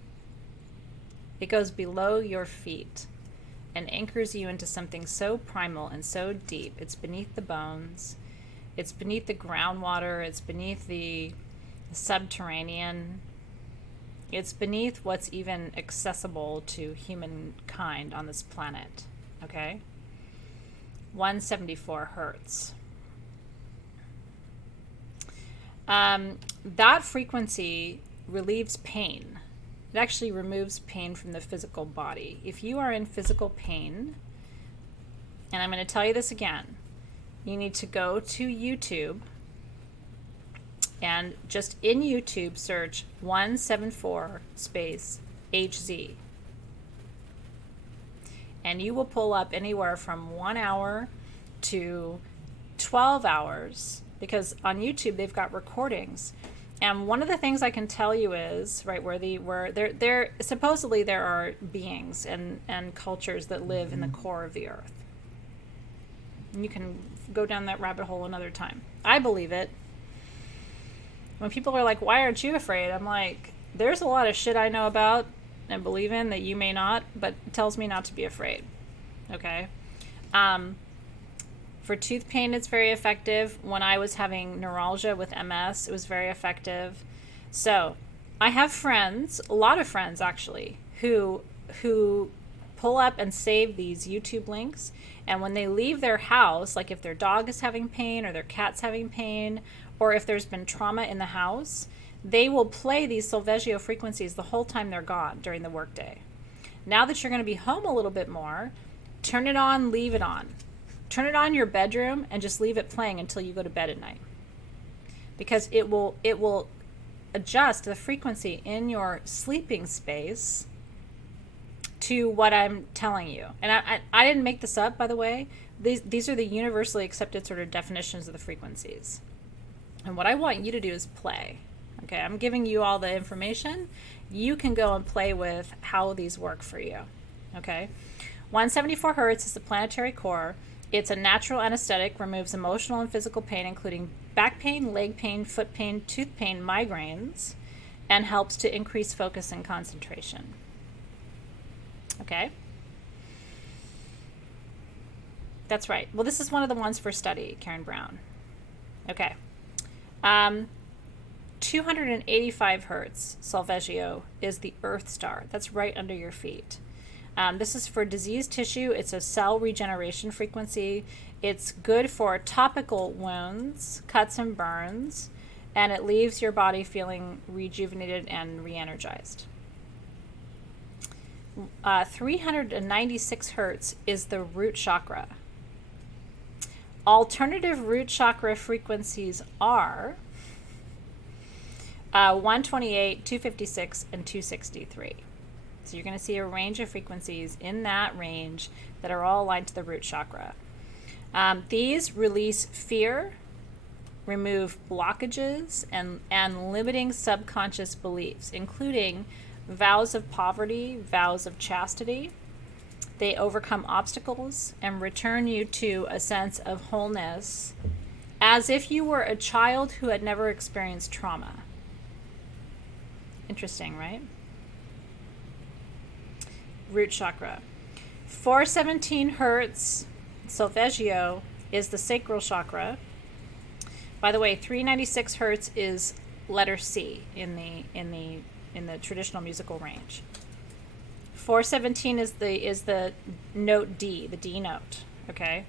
It goes below your feet and anchors you into something so primal and so deep. It's beneath the bones. It's beneath the groundwater. It's beneath the subterranean. It's beneath what's even accessible to humankind on this planet. Okay? 174 hertz. That frequency relieves pain. It actually removes pain from the physical body. If you are in physical pain, and I'm going to tell you this again, you need to go to YouTube and just in YouTube search 174 space HZ. And you will pull up anywhere from 1 hour to 12 hours, because on YouTube they've got recordings. And one of the things I can tell you is, right, where there supposedly there are beings and cultures that live in the core of the earth. And you can go down that rabbit hole another time. I believe it. When people are like, why aren't you afraid? I'm like, there's a lot of shit I know about and believe in that you may not, but it tells me not to be afraid. Okay? For tooth pain, it's very effective. When I was having neuralgia with MS, it was very effective. So I have friends, a lot of friends actually, who pull up and save these YouTube links. And when they leave their house, like if their dog is having pain or their cat's having pain, or if there's been trauma in the house, they will play these Solfeggio frequencies the whole time they're gone during the workday. Now that you're going to be home a little bit more, turn it on, leave it on. Turn it on in your bedroom and just leave it playing until you go to bed at night. Because it will adjust the frequency in your sleeping space to what I'm telling you. And I didn't make this up, by the way. These are the universally accepted sort of definitions of the frequencies. And what I want you to do is play. Okay, I'm giving you all the information. You can go and play with how these work for you. Okay, 174 hertz is the planetary core. It's a natural anesthetic, removes emotional and physical pain, including back pain, leg pain, foot pain, tooth pain, migraines, and helps to increase focus and concentration. Okay? That's right. Well, this is one of the ones for study, Karen Brown. Okay. 285 hertz Solfeggio is the Earth Star. That's right under your feet. This is for diseased tissue. It's a cell regeneration frequency. It's good for topical wounds, cuts and burns, and it leaves your body feeling rejuvenated and re-energized. 396 hertz is the root chakra. Alternative root chakra frequencies are 128, 256, and 263. So you're going to see a range of frequencies in that range that are all aligned to the root chakra. These release fear, remove blockages, and limiting subconscious beliefs, including vows of poverty, vows of chastity. They overcome obstacles and return you to a sense of wholeness, as if you were a child who had never experienced trauma. Interesting, right? Root chakra. 417 hertz Solfeggio is the sacral chakra. By the way, 396 hertz is letter C in the traditional musical range. 417 is the note D, the D note. Okay.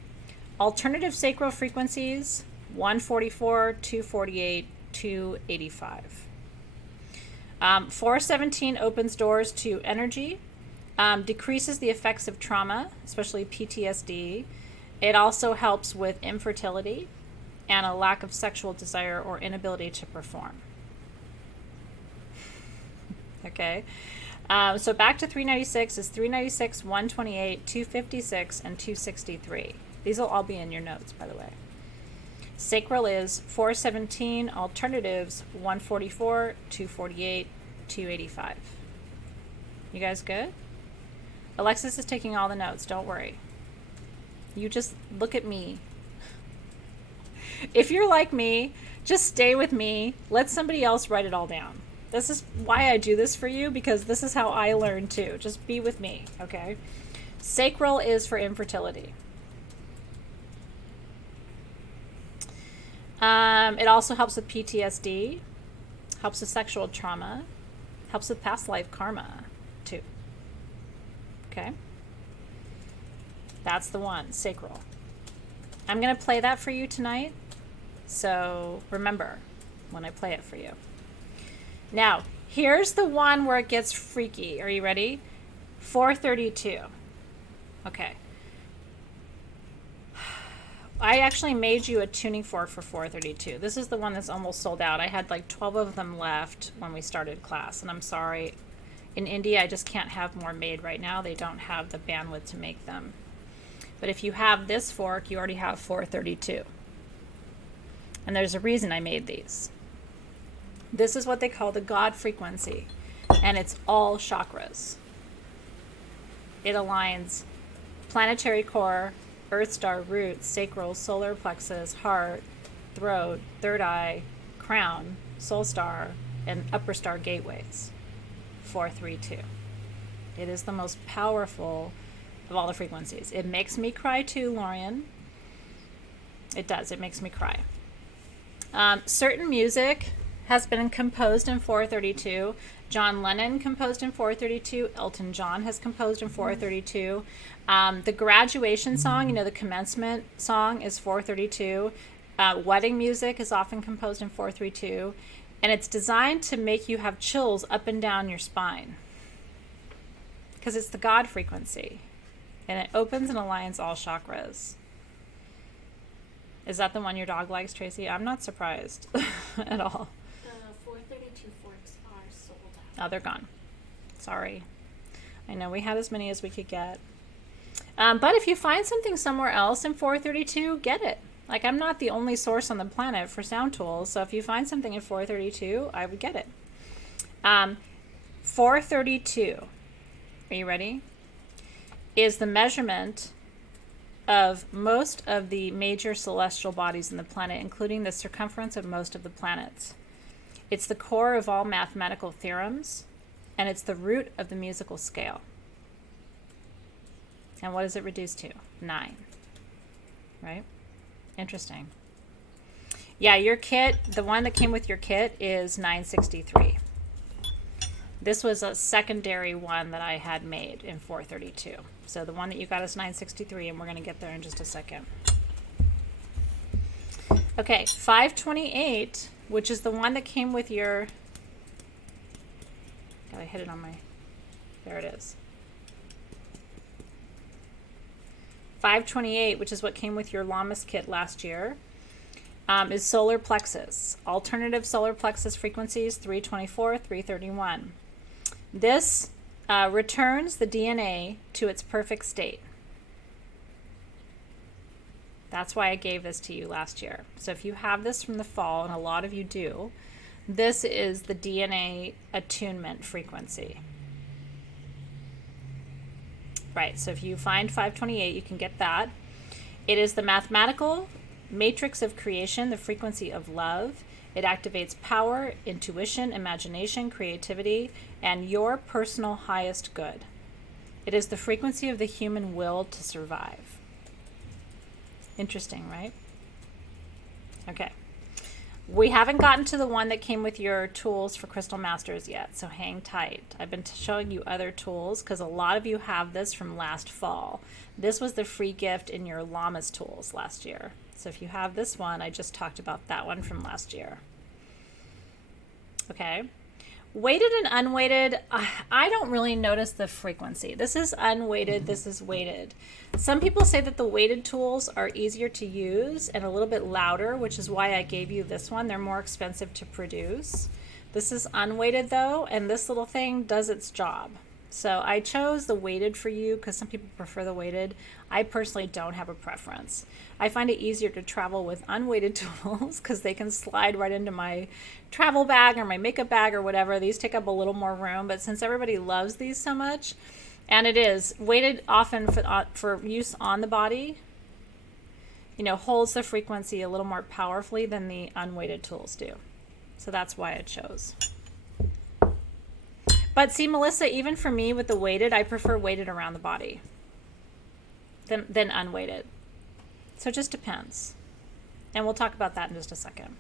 Alternative sacral frequencies 144, 248, 285. 417 opens doors to energy, Decreases the effects of trauma, especially PTSD. It also helps with infertility and a lack of sexual desire or inability to perform. Okay. So back to 396 is 396, 128, 256, and 263. These will all be in your notes, by the way. Sacral is 417, alternatives 144, 248, 285. You guys good? Alexis is taking all the notes, don't worry. You just look at me. If you're like me, just stay with me. Let somebody else write it all down. This is why I do this for you, because this is how I learn too. Just be with me, okay? Sacral is for infertility. It also helps with PTSD, helps with sexual trauma, helps with past life karma too. Okay? That's the one, sacral. I'm going to play that for you tonight, so remember when I play it for you. Now, here's the one where it gets freaky. Are you ready? 432. Okay. I actually made you a tuning fork for 432. This is the one that's almost sold out. I had like 12 of them left when we started class, and I'm sorry. In India, I just can't have more made right now. They don't have the bandwidth to make them. But if you have this fork, you already have 432. And there's a reason I made these. This is what they call the God frequency, and it's all chakras. It aligns planetary core, Earth star, root, sacral, solar plexus, heart, throat, third eye, crown, soul star, and upper star gateways. 432. It is the most powerful of all the frequencies. It makes me cry too, Lorian. It does. It makes me cry. Certain music has been composed in 432. John Lennon composed in 432. Elton John has composed in 432. The graduation song, the commencement song is 432. Wedding music is often composed in 432. And it's designed to make you have chills up and down your spine. Because it's the God frequency. And it opens and aligns all chakras. Is that the one your dog likes, Tracy? I'm not surprised at all. The 432 forks are sold out. Oh, they're gone. Sorry. I know we had as many as we could get. But if you find something somewhere else in 432, get it. Like, I'm not the only source on the planet for sound tools, so if you find something in 432, I would get it. 432, are you ready? Is the measurement of most of the major celestial bodies in the planet, including the circumference of most of the planets. It's the core of all mathematical theorems, and it's the root of the musical scale. And what does it reduce to? 9. Right? Interesting. Yeah, your kit, the one that came with your kit is 963. This was a secondary one that I had made in 432. So the one that you got is 963, and we're going to get there in just a second. Okay, 528, which is the one that came with your... Gotta hit it on my... There it is. 528, which is what came with your Llamas kit last year, is solar plexus. Alternative solar plexus frequencies 324, 331. This returns the DNA to its perfect state. That's why I gave this to you last year. So if you have this from the fall, and a lot of you do, this is the DNA attunement frequency. Right, so if you find 528, you can get that. It is the mathematical matrix of creation, the frequency of love. It activates power, intuition, imagination, creativity, and your personal highest good. It is the frequency of the human will to survive. Interesting, right? Okay. We haven't gotten to the one that came with your tools for Crystal Masters yet, so hang tight. I've been showing you other tools because a lot of you have this from last fall. This was the free gift in your Llamas tools last year. So if you have this one, I just talked about that one from last year. Okay. Weighted and unweighted, I don't really notice the frequency. This is unweighted, this is weighted. Some people say that the weighted tools are easier to use and a little bit louder, which is why I gave you this one. They're more expensive to produce. This is unweighted though, and this little thing does its job. So I chose the weighted for you because some people prefer the weighted. I personally don't have a preference. I find it easier to travel with unweighted tools because they can slide right into my travel bag or my makeup bag or whatever. These take up a little more room, but since everybody loves these so much, and it is weighted often for use on the body, holds the frequency a little more powerfully than the unweighted tools do. So that's why I chose. But see, Melissa, even for me with the weighted, I prefer weighted around the body than unweighted. So it just depends. And we'll talk about that in just a second.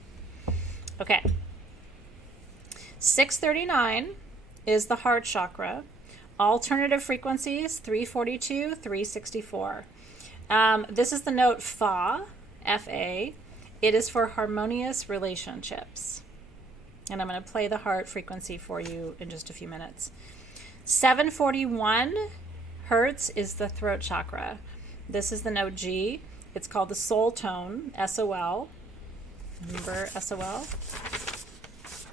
Okay. 639 is the heart chakra. Alternative frequencies, 342, 364. This is the note Fa, F-A. It is for harmonious relationships. And I'm going to play the heart frequency for you in just a few minutes. 741 hertz is the throat chakra. This is the note G. It's called the soul tone, S-O-L. Remember S-O-L?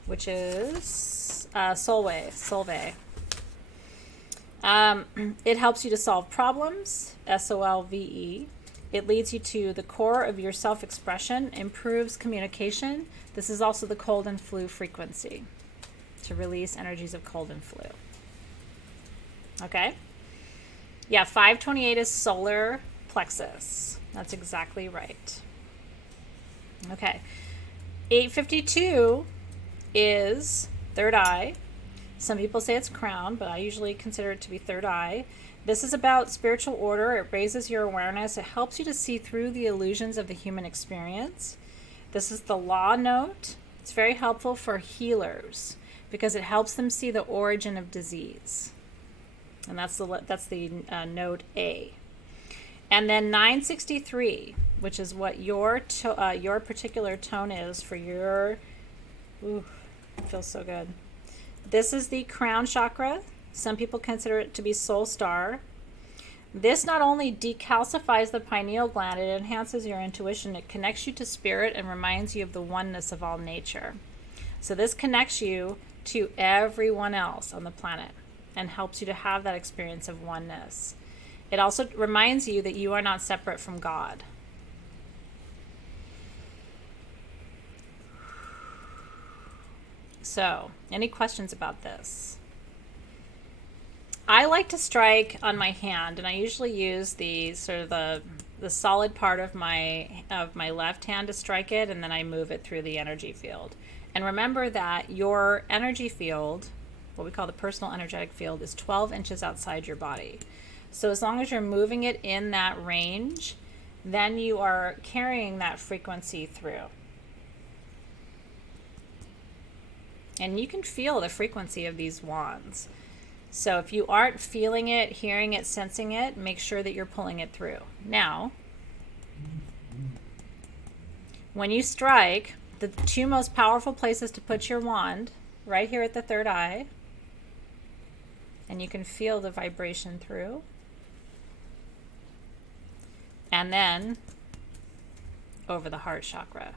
Which is Solvay. It helps you to solve problems, S-O-L-V-E. It leads you to the core of your self-expression, improves communication. This is also the cold and flu frequency, to release energies of cold and flu. Okay? Yeah, 528 is solar plexus. That's exactly right. Okay. 852 is third eye. Some people say it's crown, but I usually consider it to be third eye. This is about spiritual order. It raises your awareness. It helps you to see through the illusions of the human experience. This is the law note. It's very helpful for healers because it helps them see the origin of disease. And that's the note A. And then 963, which is what your particular tone is for your... Ooh, it feels so good. This is the crown chakra. Some people consider it to be soul star. This not only decalcifies the pineal gland, it enhances your intuition. It connects you to spirit and reminds you of the oneness of all nature. So this connects you to everyone else on the planet and helps you to have that experience of oneness. It also reminds you that you are not separate from God. So, any questions about this? I like to strike on my hand, and I usually use the sort of the solid part of my left hand to strike it, and then I move it through the energy field. And remember that your energy field, what we call the personal energetic field, is 12 inches outside your body. So as long as you're moving it in that range, then you are carrying that frequency through. And you can feel the frequency of these wands. So if you aren't feeling it, hearing it, sensing it, make sure that you're pulling it through. Now, when you strike, the two most powerful places to put your wand, right here at the third eye, and you can feel the vibration through. And then over the heart chakra.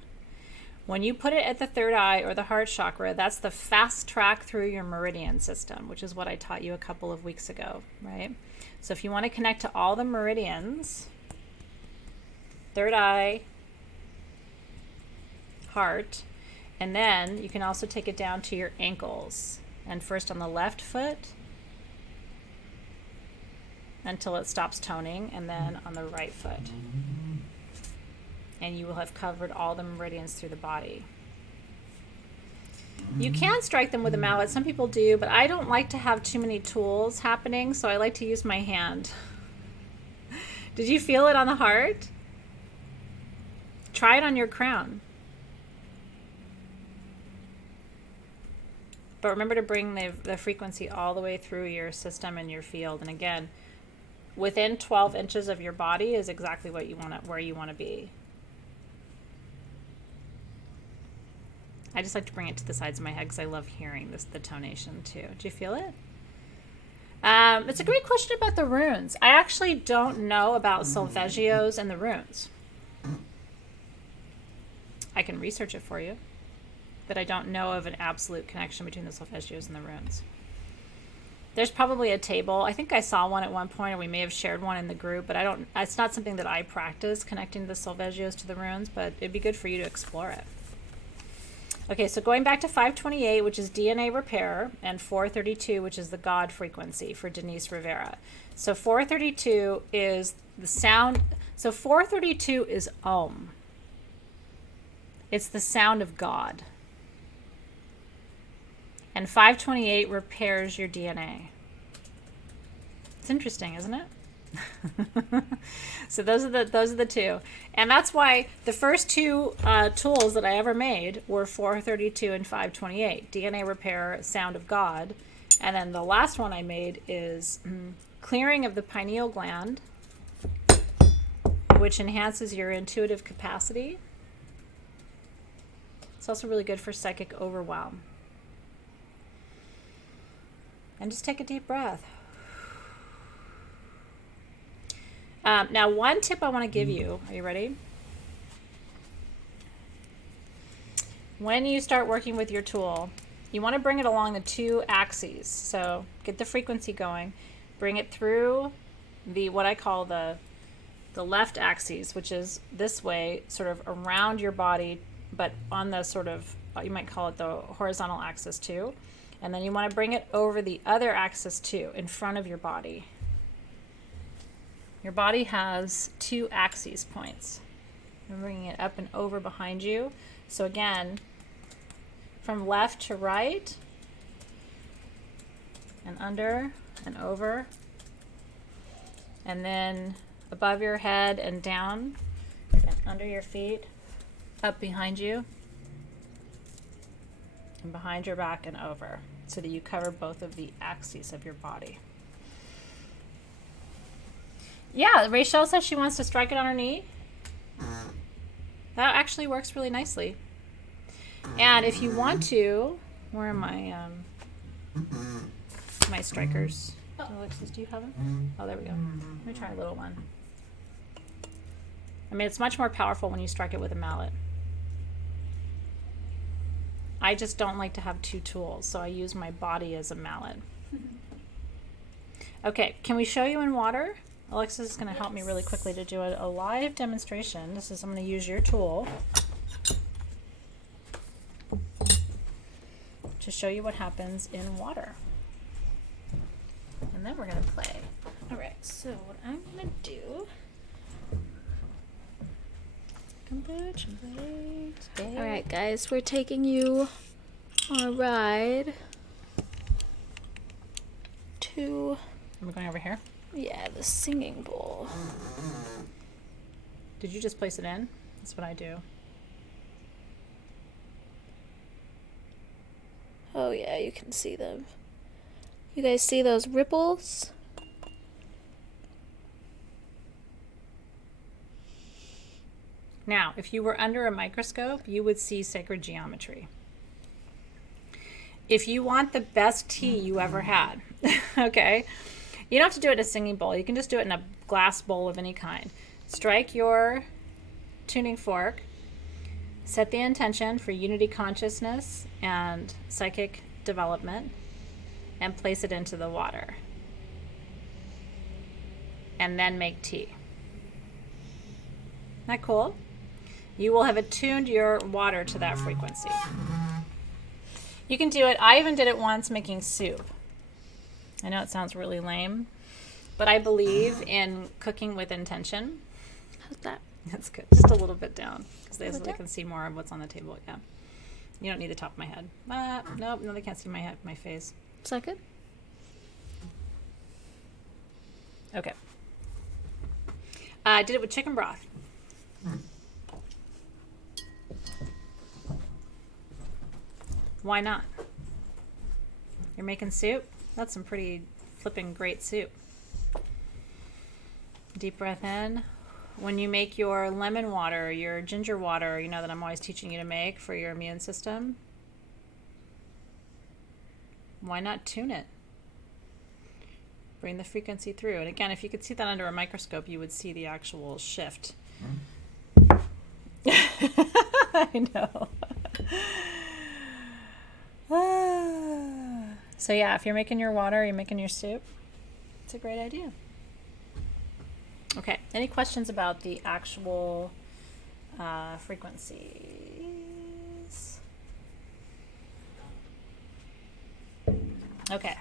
When you put it at the third eye or the heart chakra, that's the fast track through your meridian system, which is what I taught you a couple of weeks ago, right? So if you want to connect to all the meridians, third eye, heart, and then you can also take it down to your ankles. And first on the left foot until it stops toning, and then on the right foot. And you will have covered all the meridians through the body. You can strike them with a mallet. Some people do, but I don't like to have too many tools happening, so I like to use my hand. Did you feel it on the heart? Try it on your crown. But remember to bring the frequency all the way through your system and your field. And again, within 12 inches of your body is exactly what you want, where you want to be. I just like to bring it to the sides of my head because I love hearing the tonation too. Do you feel it? It's a great question about the runes. I actually don't know about solfeggios and the runes. I can research it for you, but I don't know of an absolute connection between the solfeggios and the runes. There's probably a table. I think I saw one at one point, or we may have shared one in the group, but it's not something that I practice, connecting the solfeggios to the runes, but it'd be good for you to explore it. Okay, so going back to 528, which is DNA repair, and 432, which is the God frequency for Denise Rivera. So 432 is the sound. So 432 is Om. It's the sound of God. And 528 repairs your DNA. It's interesting, isn't it? So those are the two, and that's why the first two tools that I ever made were 432 and 528, DNA repair, sound of God, and then the last one I made is clearing of the pineal gland, which enhances your intuitive capacity. It's also really good for psychic overwhelm. And just take a deep breath. Now, one tip I want to give you, are you ready? When you start working with your tool, you want to bring it along the two axes. So get the frequency going, bring it through what I call the left axis, which is this way, sort of around your body, but on the sort of, you might call it the horizontal axis too. And then you want to bring it over the other axis too, in front of your body. Your body has two axis points. I'm bringing it up and over behind you. So again, from left to right, and under and over, and then above your head and down, and under your feet, up behind you, and behind your back and over, so that you cover both of the axes of your body. Yeah, Rachel says she wants to strike it on her knee. That actually works really nicely. And if you want to, where are my strikers? Alexis, do you have them? Oh, there we go. Let me try a little one. I mean, it's much more powerful when you strike it with a mallet. I just don't like to have two tools, so I use my body as a mallet. Okay, can we show you in water? Alexis is going to help me really quickly to do a live demonstration. I'm going to use your tool to show you what happens in water. And then we're going to play. All right, so what I'm going to do... All right, guys, we're taking you on a ride to... We're going over here? Yeah, the singing bowl. Did you just place it in? That's what I do. Oh yeah, you can see them. You guys see those ripples? Now, if you were under a microscope, you would see sacred geometry. If you want the best tea you ever had, okay, you don't have to do it in a singing bowl. You can just do it in a glass bowl of any kind. Strike your tuning fork, set the intention for unity consciousness and psychic development, and place it into the water. And then make tea. Isn't that cool? You will have attuned your water to that frequency. You can do it. I even did it once making soup. I know it sounds really lame, but I believe in cooking with intention. How's that? That's good. Just a little bit down, because they can see more of what's on the table. Yeah. You don't need the top of my head. Nope, no, they can't see my face. Is that good? Okay. I did it with chicken broth. Why not? You're making soup? That's some pretty flipping great soup. Deep breath in. When you make your lemon water, your ginger water, that I'm always teaching you to make for your immune system, Why not tune it? Bring the frequency through. And again, if you could see that under a microscope, you would see the actual shift. I know. So yeah, if you're making your water, you're making your soup, it's a great idea. Okay, any questions about the actual frequencies? Okay.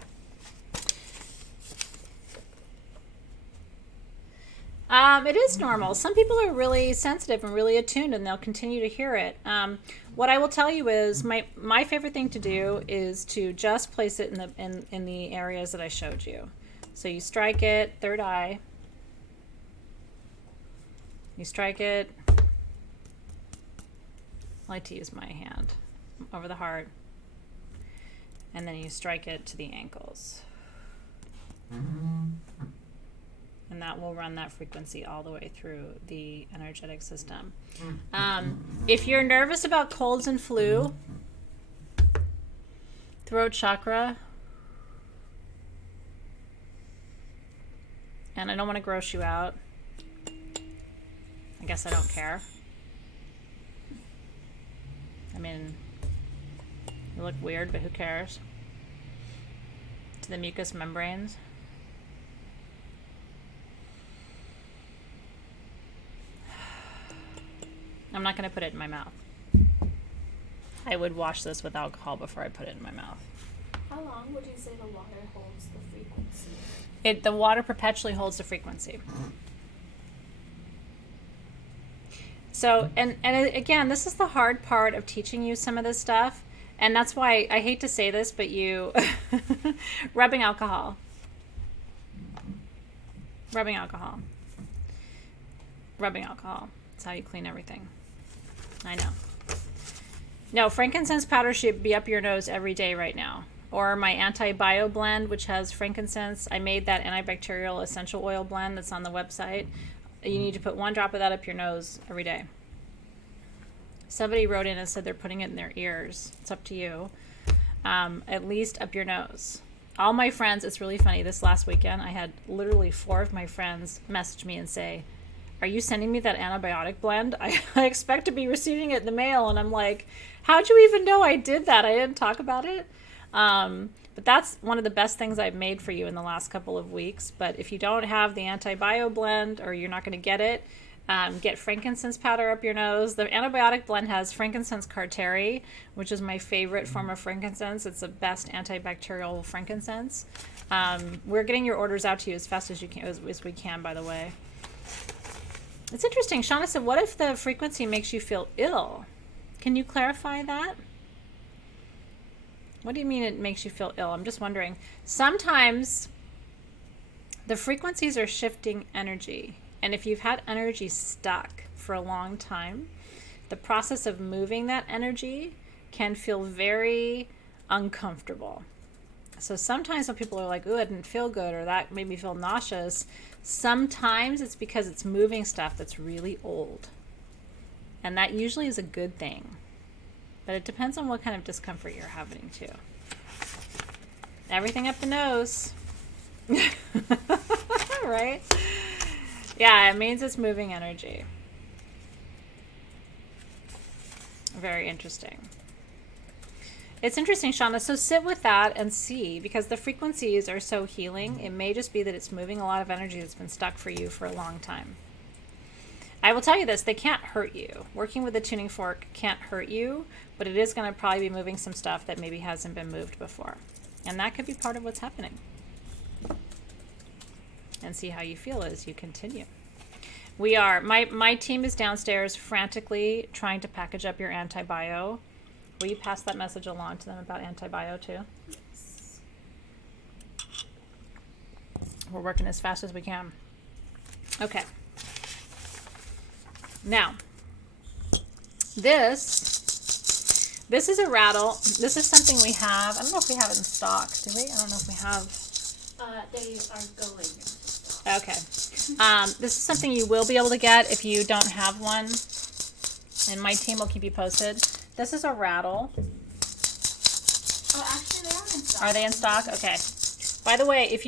It is normal. Some people are really sensitive and really attuned, and they'll continue to hear it. What I will tell you is my favorite thing to do is to just place it in the areas that I showed you. So you strike it, third eye. You strike it. I like to use my hand over the heart, and then you strike it to the ankles. And that will run that frequency all the way through the energetic system. If you're nervous about colds and flu, throat chakra, and I don't want to gross you out. I guess I don't care. I mean, you look weird, but who cares? To the mucous membranes. I'm not going to put it in my mouth. I would wash this with alcohol before I put it in my mouth. How long would you say the water holds the frequency? The water perpetually holds the frequency. So, and again, this is the hard part of teaching you some of this stuff. And that's why I hate to say this, but rubbing alcohol. Rubbing alcohol. Rubbing alcohol. That's how you clean everything. I know. No, frankincense powder should be up your nose every day right now. Or my anti-bio blend, which has frankincense. I made that antibacterial essential oil blend that's on the website. You need to put 1 drop of that up your nose every day. Somebody wrote in and said they're putting it in their ears. It's up to you. At least up your nose. All my friends, it's really funny. This last weekend, I had literally 4 of my friends message me and say, "Are you sending me that antibiotic blend? I expect to be receiving it in the mail." And I'm like, how'd you even know I did that? I didn't talk about it. But that's one of the best things I've made for you in the last couple of weeks. But if you don't have the antibio blend, or you're not going to get it, get frankincense powder up your nose. The antibiotic blend has frankincense carteri, which is my favorite form of frankincense. It's the best antibacterial frankincense. We're getting your orders out to you as fast as you can, as we can, by the way. It's interesting. Shauna said, what if the frequency makes you feel ill? Can you clarify that? What do you mean it makes you feel ill? I'm just wondering. Sometimes the frequencies are shifting energy. And if you've had energy stuck for a long time, the process of moving that energy can feel very uncomfortable. So sometimes when people are like, "Ooh, I didn't feel good," or "that made me feel nauseous," sometimes it's because it's moving stuff that's really old. And that usually is a good thing. But it depends on what kind of discomfort you're having too. Everything up the nose. Right? Yeah, it means it's moving energy. Very interesting. It's interesting, Shauna. So sit with that and see, because the frequencies are so healing. It may just be that it's moving a lot of energy that's been stuck for you for a long time. I will tell you this, they can't hurt you. Working with a tuning fork can't hurt you, but it is going to probably be moving some stuff that maybe hasn't been moved before. And that could be part of what's happening. And see how you feel as you continue. We are, my team is downstairs frantically trying to package up your antibio. Will you pass that message along to them about antibio too? Yes. We're working as fast as we can. Okay. Now, this is a rattle. This is something we have. I don't know if we have it in stock. Do we? I don't know if we have. They are going. Okay. This is something you will be able to get if you don't have one. And my team will keep you posted. This is a rattle. Oh, actually, they are in stock. Are they in stock? Okay. By the way, if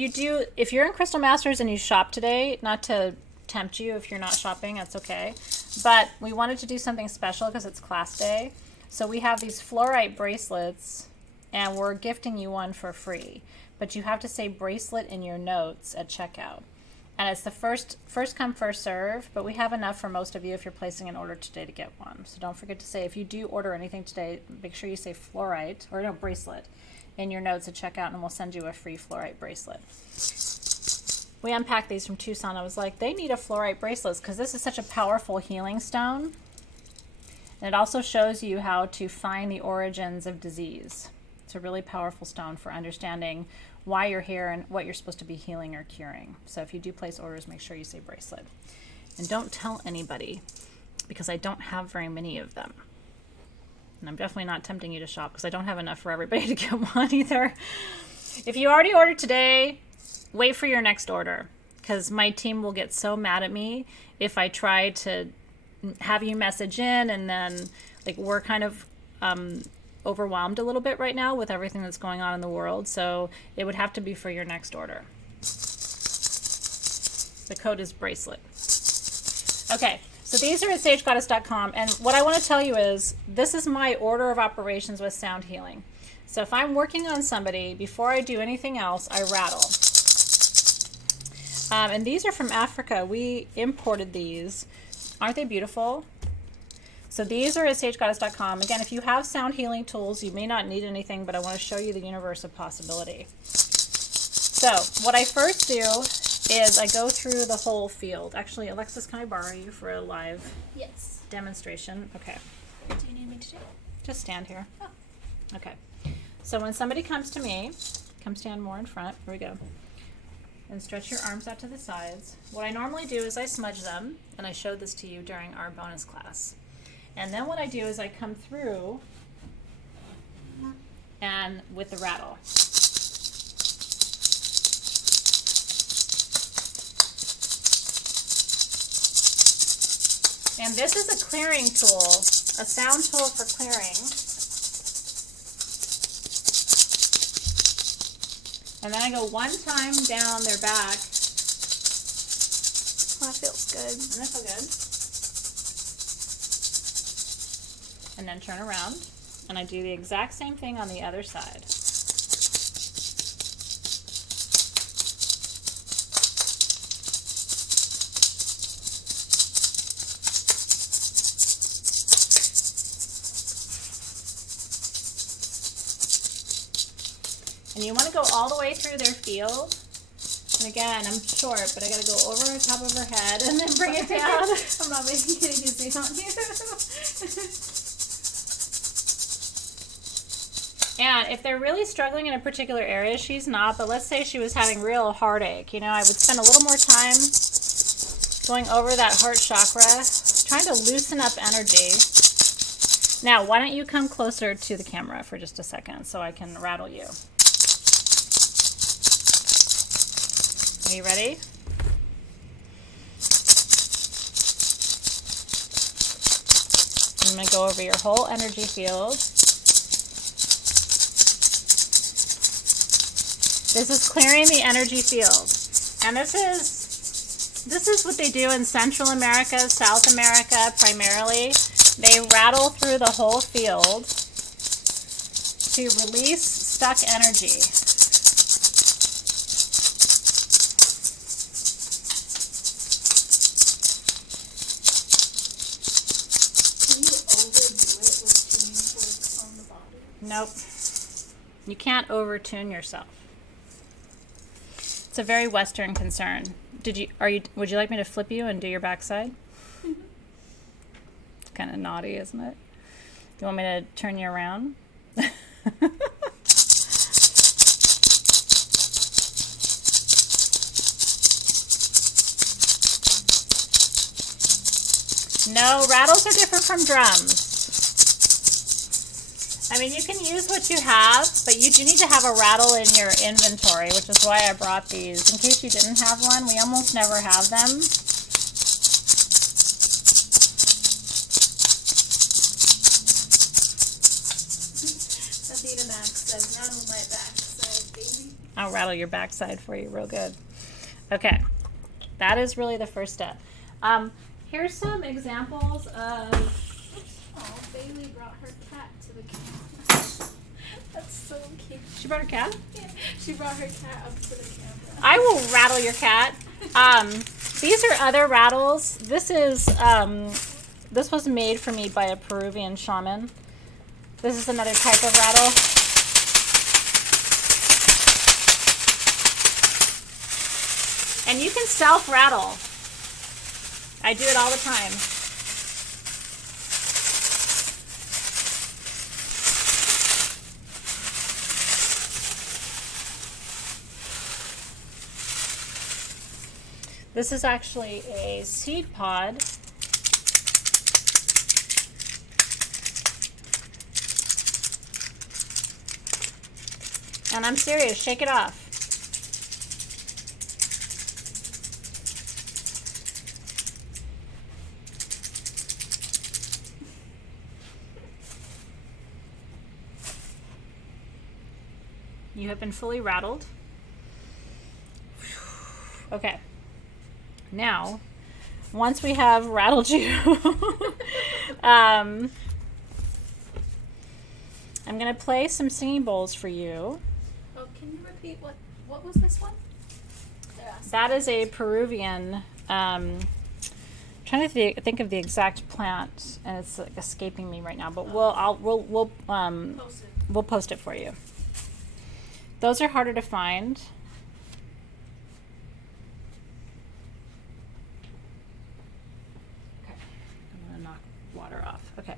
you're in Crystal Masters and you shop today, not to tempt you if you're not shopping, that's okay. But we wanted to do something special because it's class day. So we have these fluorite bracelets and we're gifting you one for free. But you have to say bracelet in your notes at checkout. And it's the first come, first serve, but we have enough for most of you if you're placing an order today to get one. So don't forget to say, if you do order anything today, make sure you say fluorite, or no, bracelet, in your notes at checkout, and we'll send you a free fluorite bracelet. We unpacked these from Tucson. I was like, they need a fluorite bracelet because this is such a powerful healing stone. And it also shows you how to find the origins of disease. It's a really powerful stone for understanding why you're here and what you're supposed to be healing or curing. So if you do place orders, make sure you say bracelet. And don't tell anybody because I don't have very many of them. And I'm definitely not tempting you to shop because I don't have enough for everybody to get one either. If you already ordered today, wait for your next order because my team will get so mad at me if I try to have you message in and then like we're kind of overwhelmed a little bit right now with everything that's going on in the world. So it would have to be for your next order. The code is bracelet. Okay. So these are at sagegoddess.com, and what I want to tell you is this is my order of operations with sound healing. So if I'm working on somebody, before I do anything else, I rattle. And these are from Africa. We imported these. Aren't they beautiful? So these are at sagegoddess.com. Again, if you have sound healing tools, you may not need anything, but I want to show you the universe of possibility. So what I first do is I go through the whole field. Actually, Alexis, can I borrow you for a live Yes. demonstration? Okay. Do you need me to do? Just stand here. Oh. Okay. So when somebody comes to me, come stand more in front. Here we go. And stretch your arms out to the sides. What I normally do is I smudge them, and I showed this to you during our bonus class. And then what I do is I come through and with the rattle. And this is a clearing tool, a sound tool for clearing. And then I go one time down their back. Oh, that feels good. Doesn't that feel good? And then turn around. And I do the exact same thing on the other side. And you want to go all the way through their field. And again, I'm short, but I got to go over the top of her head and then bring it down. I'm not making any decisions on you. And if they're really struggling in a particular area, she's not, but let's say she was having real heartache. You know, I would spend a little more time going over that heart chakra, trying to loosen up energy. Now, why don't you come closer to the camera for just a second so I can rattle you. Are you ready? I'm going to go over your whole energy field. This is clearing the energy field. And this is what they do in Central America, South America primarily. They rattle through the whole field to release stuck energy. Nope. You can't overtune yourself. It's a very Western concern. Would you like me to flip you and do your backside? It's kind of naughty, isn't it? You want me to turn you around? No, rattles are different from drums. I mean, you can use what you have, but you do need to have a rattle in your inventory, which is why I brought these. In case you didn't have one, we almost never have them. Athena Max said, rattle my backside, baby. I'll rattle your backside for you real good. Okay. That is really the first step. Here's some examples of... Oh, Bailey brought her cat to the camera. That's so cute. She brought her cat? Yeah, she brought her cat up to the camera. I will rattle your cat. These are other rattles. This is this was made for me by a Peruvian shaman. This is another type of rattle. And you can self-rattle. I do it all the time. This is actually a seed pod. And I'm serious, shake it off. You have been fully rattled. Okay. Now, once we have rattled you, I'm going to play some singing bowls for you. Oh, can you repeat what was this one? That is a Peruvian, trying to think of the exact plant, and it's like escaping me right now, but we'll post it for you. Those are harder to find. Okay, I'm gonna knock water off. Okay,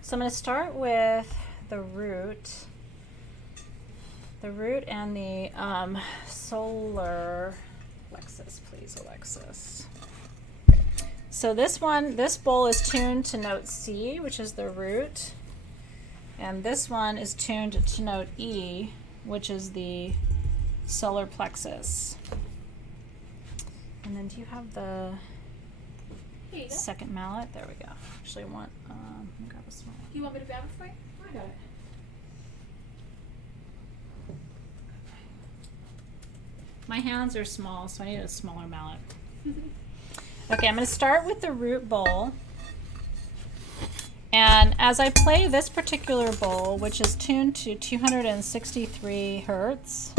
so I'm gonna start with the root and the solar plexus, please, Alexis. So this bowl is tuned to note C, which is the root, and this one is tuned to note E, which is the solar plexus. And then do you have the second mallet? There we go. Actually, I want, let me grab a small one. You want me to grab it for you? I got it. My hands are small, so I need a smaller mallet. Okay, I'm going to start with the root bowl. And as I play this particular bowl, which is tuned to 263 hertz,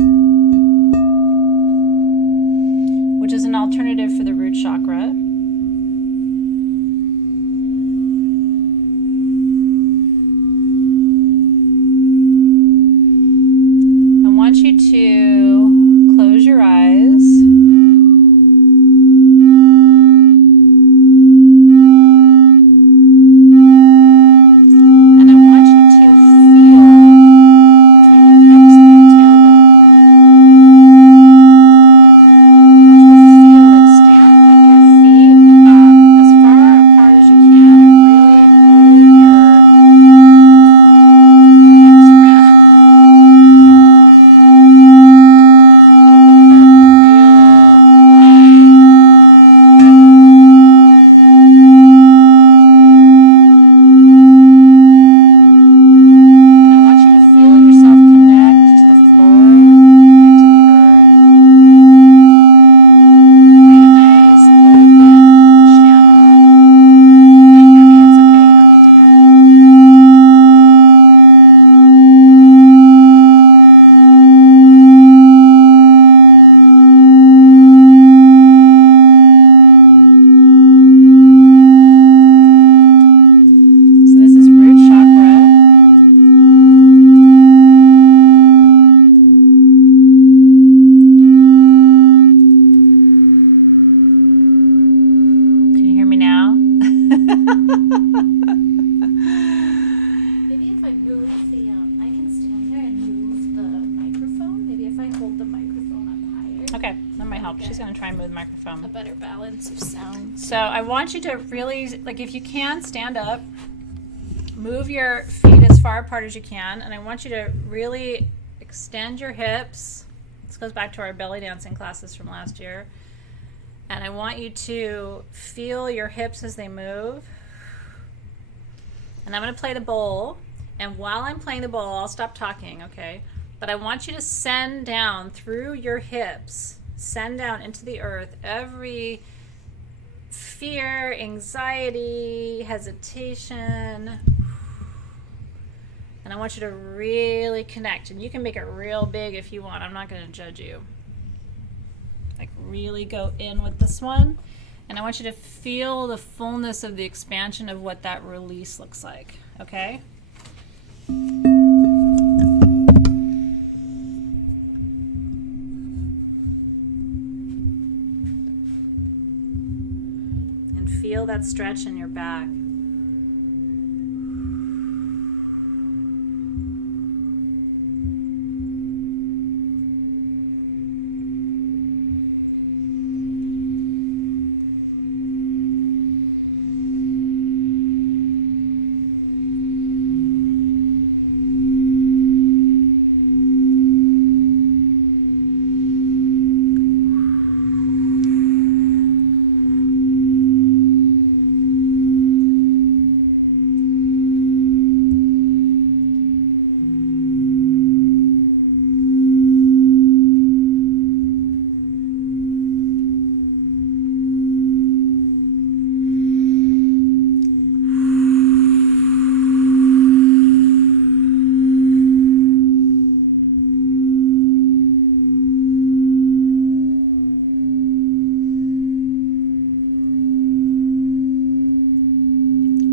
which is an alternative for the root chakra, I want you to close your eyes. A better balance of sound. So I want you to really, like, if you can, stand up, move your feet as far apart as you can, and I want you to really extend your hips. This goes back to our belly dancing classes from last year. And I want you to feel your hips as they move. And I'm going to play the bowl. And while I'm playing the bowl, I'll stop talking, okay? But I want you to send down through your hips, send down into the earth every fear, anxiety, hesitation. And I want you to really connect. And you can make it real big if you want. I'm not going to judge you. Like, really go in with this one. And I want you to feel the fullness of the expansion of what that release looks like, okay? And feel that stretch in your back.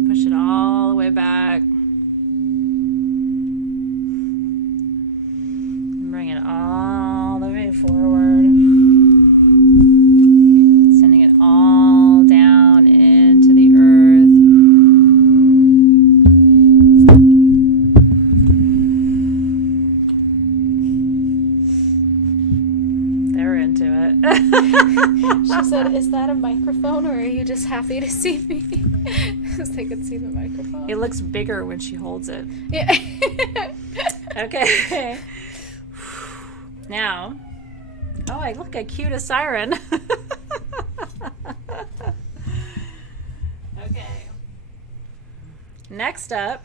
Push it all the way back. And bring it all the way forward. Sending it all down into the earth. They're into it. She said, "Is that a microphone, or are you just happy to see me?" Because they could see the microphone. It looks bigger when she holds it. Yeah. Okay. Now, oh, I look, I cued a siren. Okay. Next up,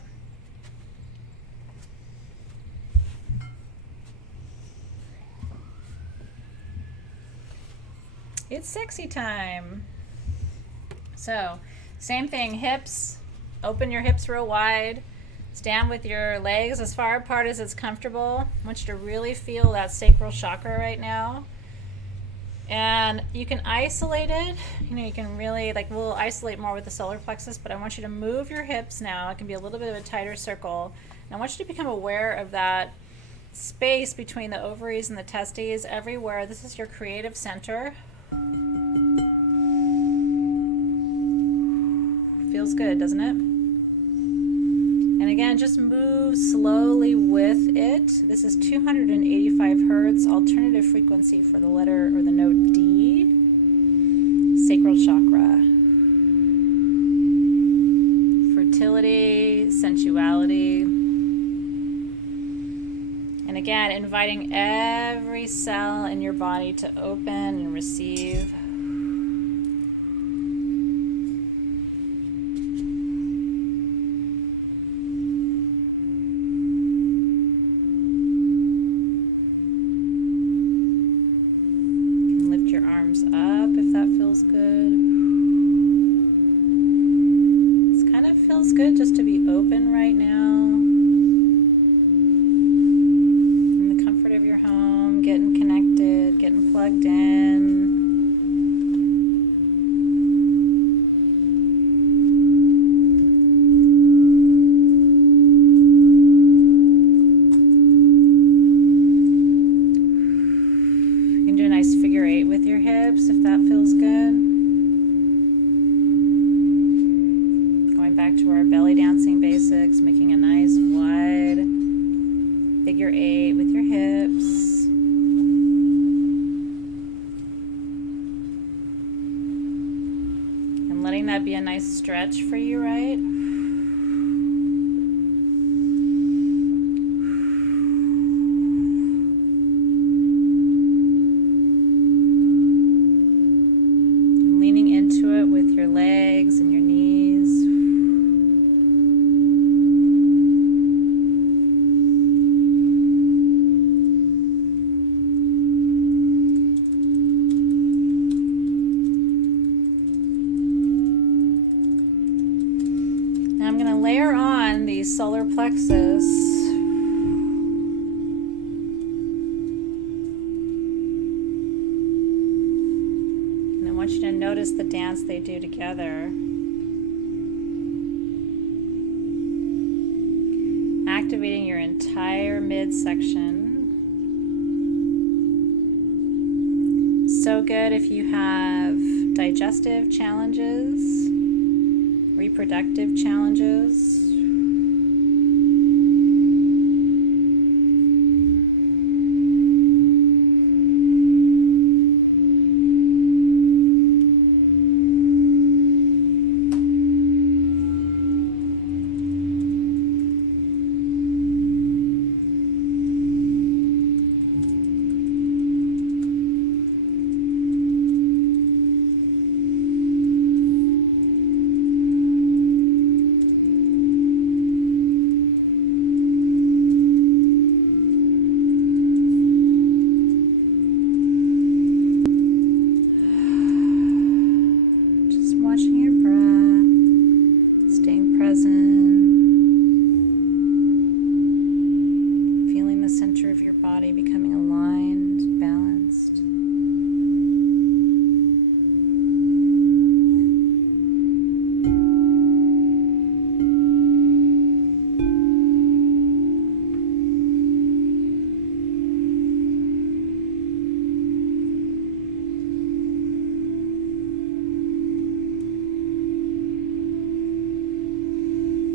it's sexy time. So, same thing, hips, open your hips real wide. Stand with your legs as far apart as it's comfortable. I want you to really feel that sacral chakra right now. And you can isolate it. You know, you can really, like, we'll isolate more with the solar plexus, but I want you to move your hips now. It can be a little bit of a tighter circle. And I want you to become aware of that space between the ovaries and the testes everywhere. This is your creative center. Feels good, doesn't it? And again, just move slowly with it. This is 285 hertz, alternative frequency for the letter or the note D. Sacral chakra. Fertility, sensuality. And again, inviting every cell in your body to open and receive. Your arms up if that feels good. It kind of feels good just to be open right now. In the comfort of your home, getting connected, getting plugged in. Figure 8 with your hips if that feels good. Going back to our belly dancing basics, making a nice wide figure 8 with your hips. And letting that be a nice stretch for you, right? With your legs and your knees. solar plexus. And I want you to notice the dance they do together. Activating your entire midsection. So good if you have digestive challenges, reproductive challenges.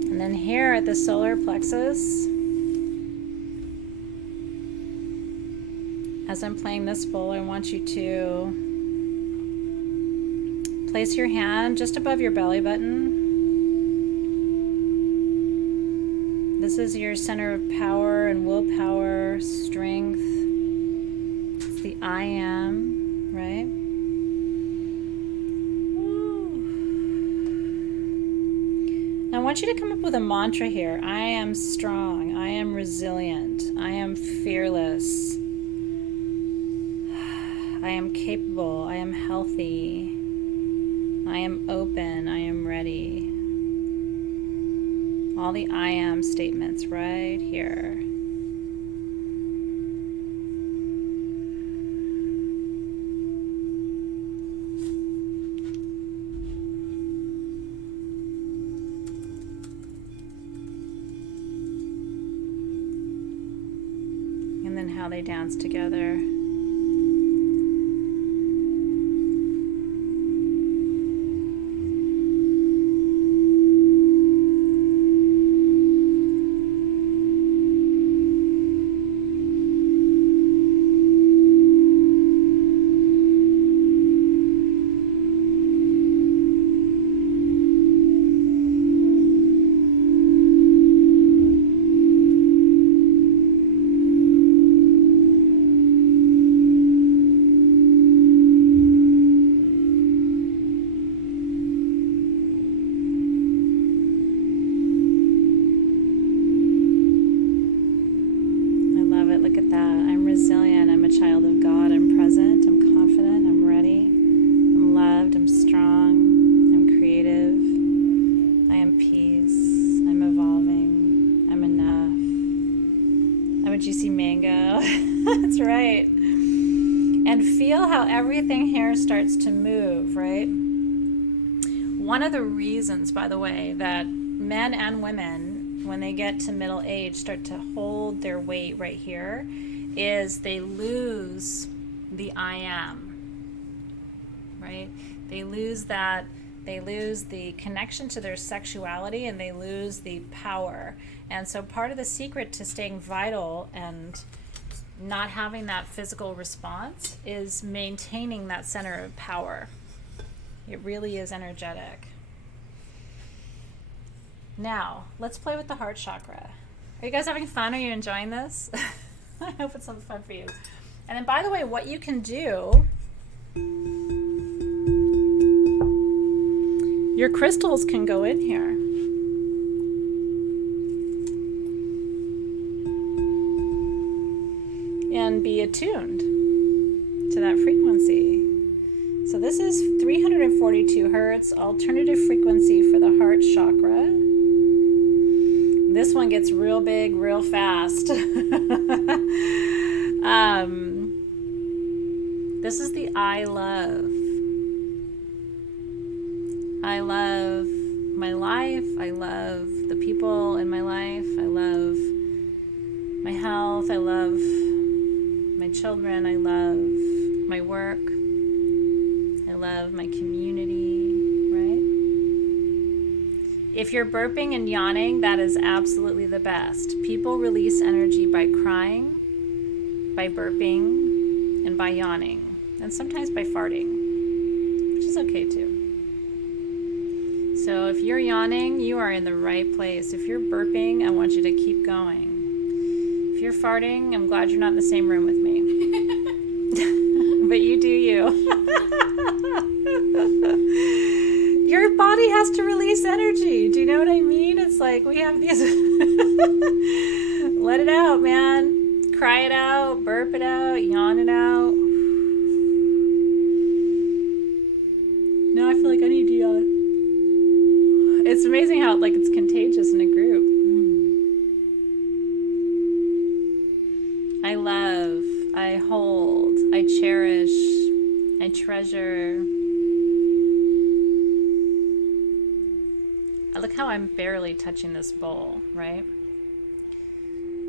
And then here at the solar plexus, as I'm playing this bowl, I want you to place your hand just above your belly button. This is your center of power and willpower, strength. It's the I am, right? I want you to come up with a mantra here. I am strong. I am resilient. I am fearless. I am capable. I am healthy. I am open. I am ready. All the I am statements right here. How they dance together. Juicy mango. That's right. And feel how everything here starts to move, right? One of the reasons, by the way, that men and women, when they get to middle age, start to hold their weight right here is they lose the I am, right? They lose that. They lose the connection to their sexuality and they lose the power. And so part of the secret to staying vital and not having that physical response is maintaining that center of power. It really is energetic. Now, let's play with the heart chakra. Are you guys having fun? Are you enjoying this? I hope it's some fun for you. And then, by the way, what you can do, your crystals can go in here. And be attuned to that frequency. So this is 342 hertz, alternative frequency for the heart chakra. This one gets real big real fast. This is the I love. I love my life. I love the people in my life. I love my health. I love my children. I love my work. I love my community, right? If you're burping and yawning, that is absolutely the best. People release energy by crying, by burping, and by yawning. And sometimes by farting, which is okay too. So if you're yawning, you are in the right place. If you're burping, I want you to keep going. If you're farting, I'm glad you're not in the same room with me. But you do you. Your body has to release energy. Do you know what I mean? It's like we have these... Let it out, man. Cry it out, burp it out, yawn it out. Now I feel like I need to yawn. It's amazing how it's contagious in a group. I love, I hold, I cherish, I treasure. I look how I'm barely touching this bowl, right?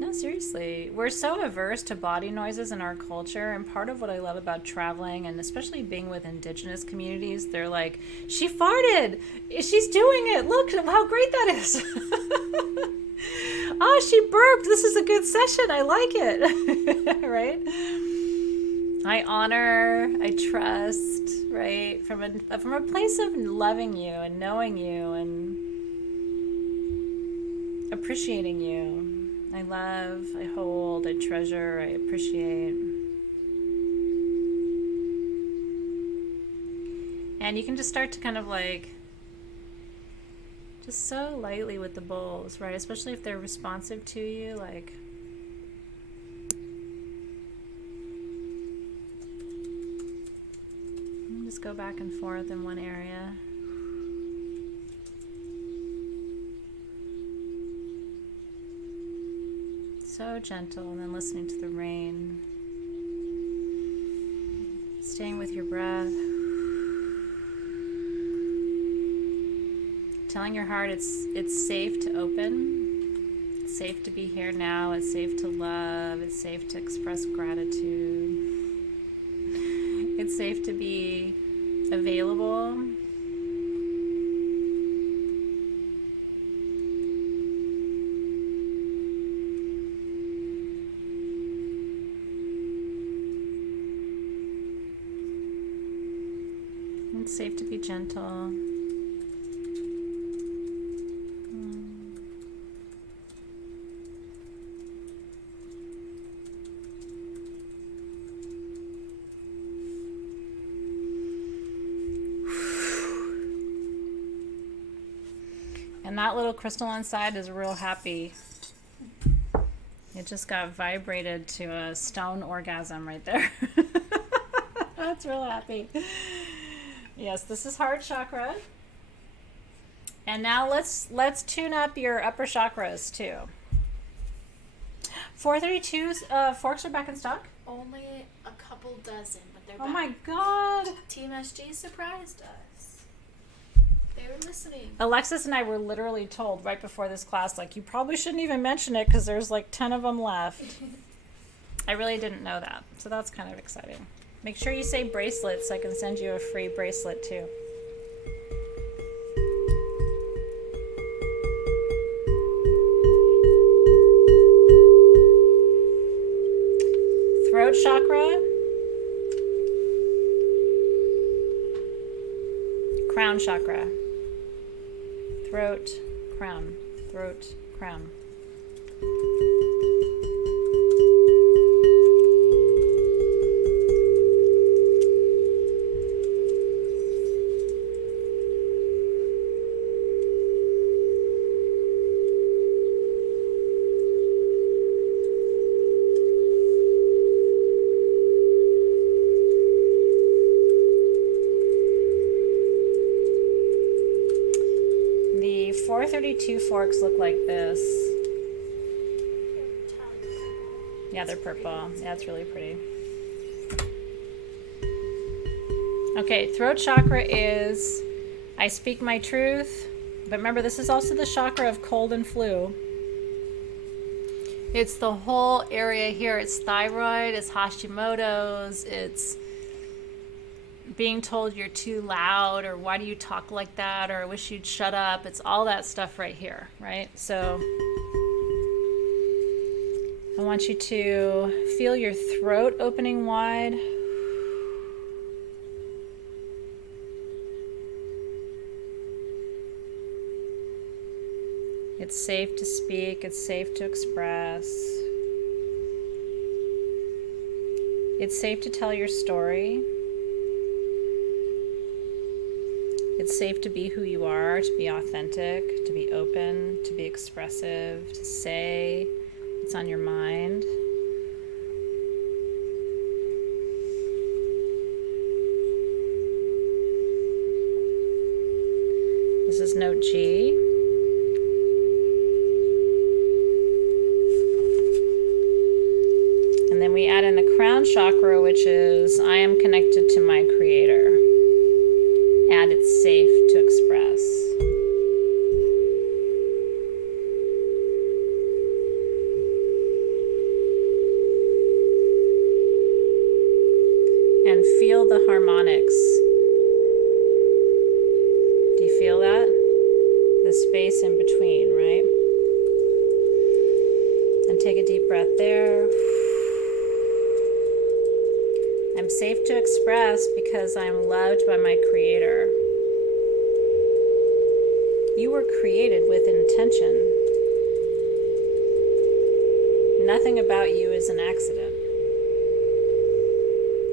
No, seriously. We're so averse to body noises in our culture, and part of what I love about traveling, and especially being with indigenous communities, they're like, she farted! She's doing it! Look how great that is! Oh, she burped! This is a good session! I like it! Right? I honor, I trust, right? From a place of loving you and knowing you and appreciating you. I love, I hold, I treasure, I appreciate. And you can just start to kind of just so lightly with the bowls, right? Especially if they're responsive to you, just go back and forth in one area. So gentle, and then listening to the rain. Staying with your breath. Telling your heart it's safe to open. It's safe to be here now. It's safe to love. It's safe to express gratitude. It's safe to be available. It's safe to be gentle. And that little crystal inside is real happy. It just got vibrated to a stone orgasm right there. That's real happy. Yes, this is heart chakra. And now let's tune up your upper chakras too. 432 forks are back in stock? Only a couple dozen, but they're Oh back. my god. Team SG surprised us. They were listening. Alexis and I were literally told right before this class, you probably shouldn't even mention it because there's 10 of them left. I really didn't know that. So that's kind of exciting. Make sure you say bracelets so I can send you a free bracelet too. Throat chakra. Crown chakra. Throat, crown, throat, crown. The 432 forks look like this. Yeah, they're purple. Yeah, it's really pretty. Okay, throat chakra is I speak my truth. But remember, this is also the chakra of cold and flu. It's the whole area here. It's thyroid, it's Hashimoto's, it's being told you're too loud, or why do you talk like that, or I wish you'd shut up. It's all that stuff right here, right? So I want you to feel your throat opening wide. It's safe to speak, it's safe to express. It's safe to tell your story. It's safe to be who you are, to be authentic, to be open, to be expressive, to say what's on your mind. This is note G. And then we add in the crown chakra, which is I am connected to my creator. And it's safe to express. And feel the harmonics. Do you feel that? The space in between, right? And take a deep breath there. I'm safe to express because I'm loved by my creator. You were created with intention. Nothing about you is an accident.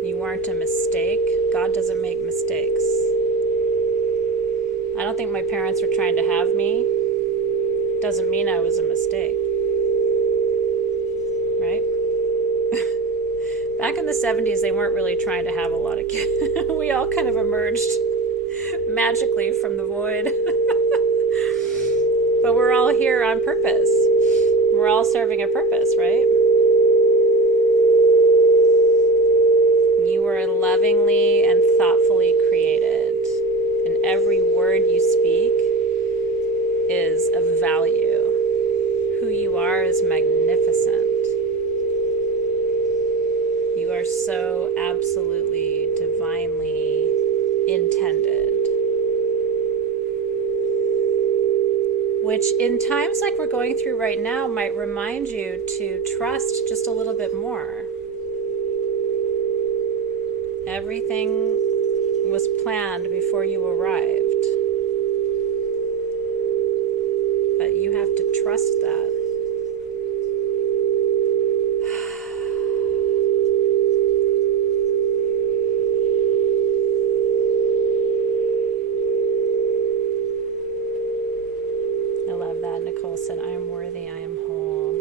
You weren't a mistake. God doesn't make mistakes. I don't think my parents were trying to have me. Doesn't mean I was a mistake. Right? Back in the 70s, they weren't really trying to have a lot of kids. We all kind of emerged magically from the void. But we're all here on purpose. We're all serving a purpose, right? You were lovingly and thoughtfully created. And every word you speak is of value. Who you are is magnificent. You are so absolutely divinely intended. Which in times like we're going through right now might remind you to trust just a little bit more. Everything was planned before you arrived. But you have to trust that. I love that. Nicole said, I am worthy, I am whole.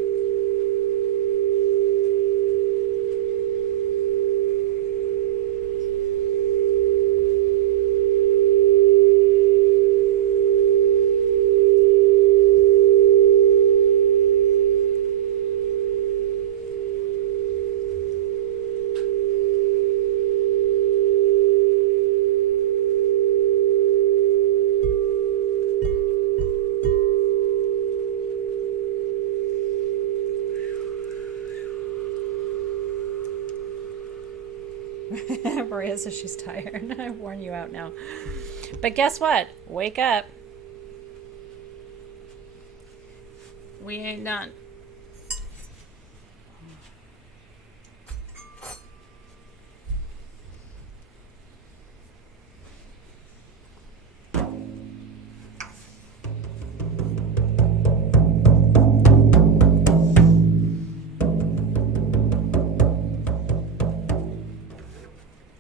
Maria says she's tired. I warn you out now. But guess what? Wake up. We ain't done.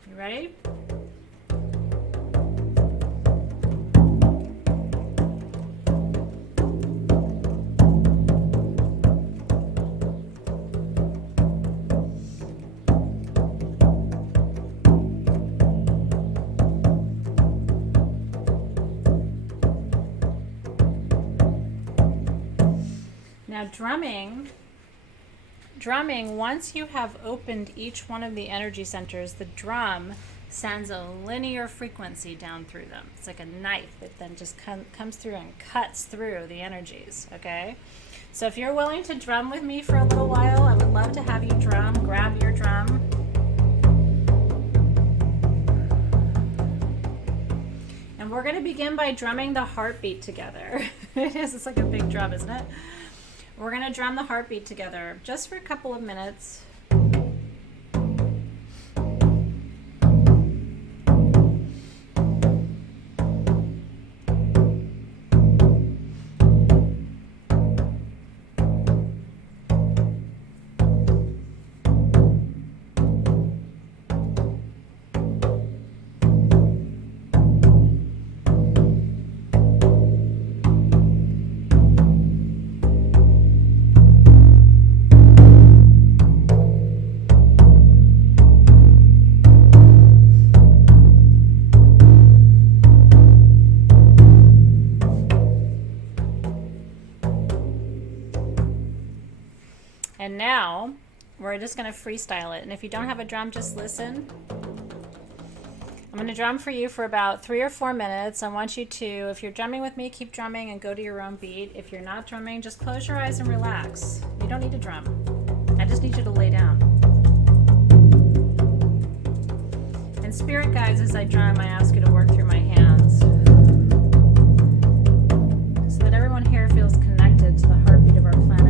You ready? Now drumming drumming, once you have opened each one of the energy centers, the drum sends a linear frequency down through them. It's like a knife that then just comes through and cuts through the energies, okay? So if you're willing to drum with me for a little while, I would love to have you drum. Grab your drum. And we're going to begin by drumming the heartbeat together. It's like a big drum, isn't it? We're going to drum the heartbeat together just for a couple of minutes. And now we're just going to freestyle it. And if you don't have a drum, just listen. I'm going to drum for you for about 3 or 4 minutes. I want you to, if you're drumming with me, keep drumming and go to your own beat. If you're not drumming, just close your eyes and relax. You don't need to drum. I just need you to lay down. And spirit guides, as I drum, I ask you to work through my hands so that everyone here feels connected to the heartbeat of our planet.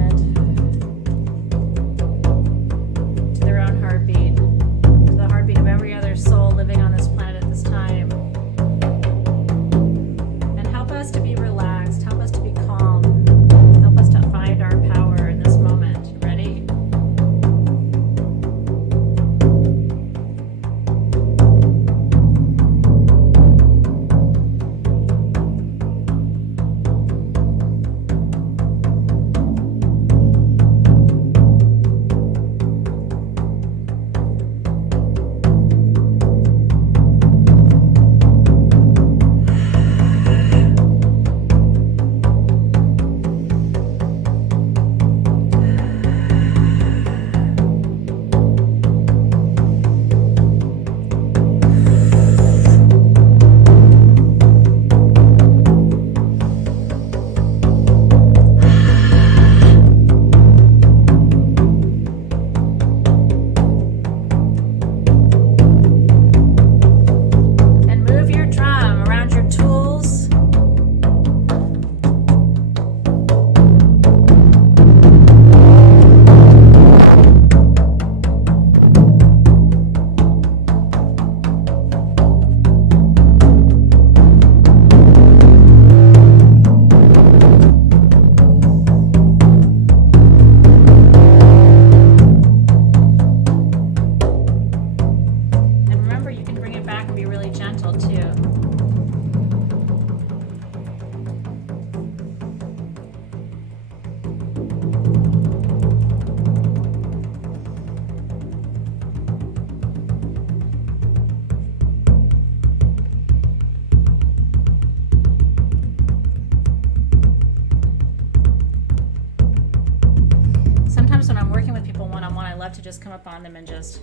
Heartbeat, to the heartbeat of every other soul living on this planet at this time. And help us to be relaxed, help us to be calm, help us to find our power in this moment. Ready? To just come up on them and just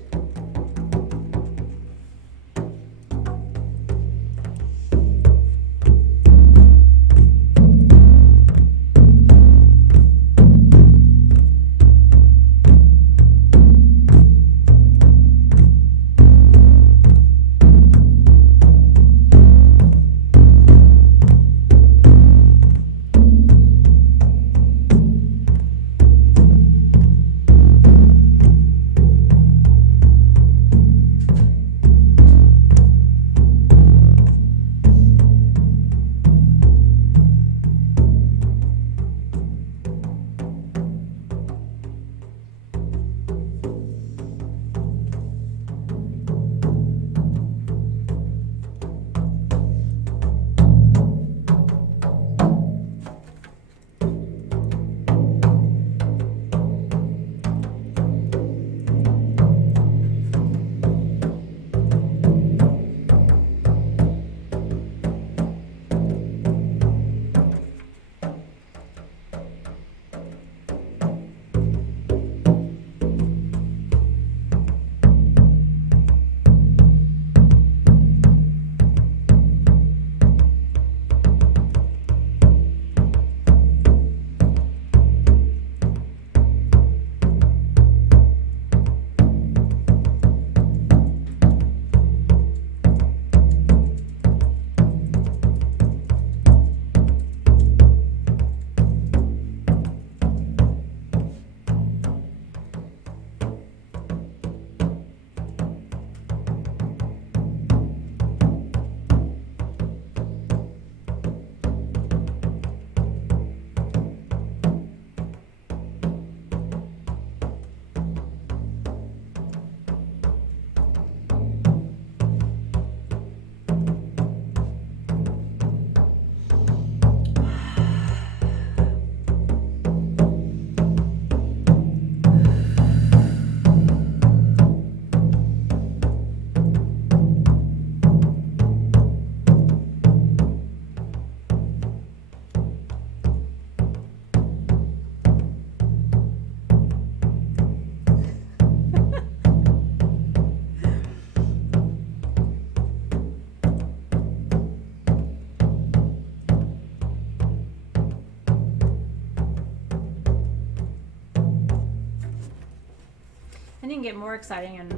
can get more exciting and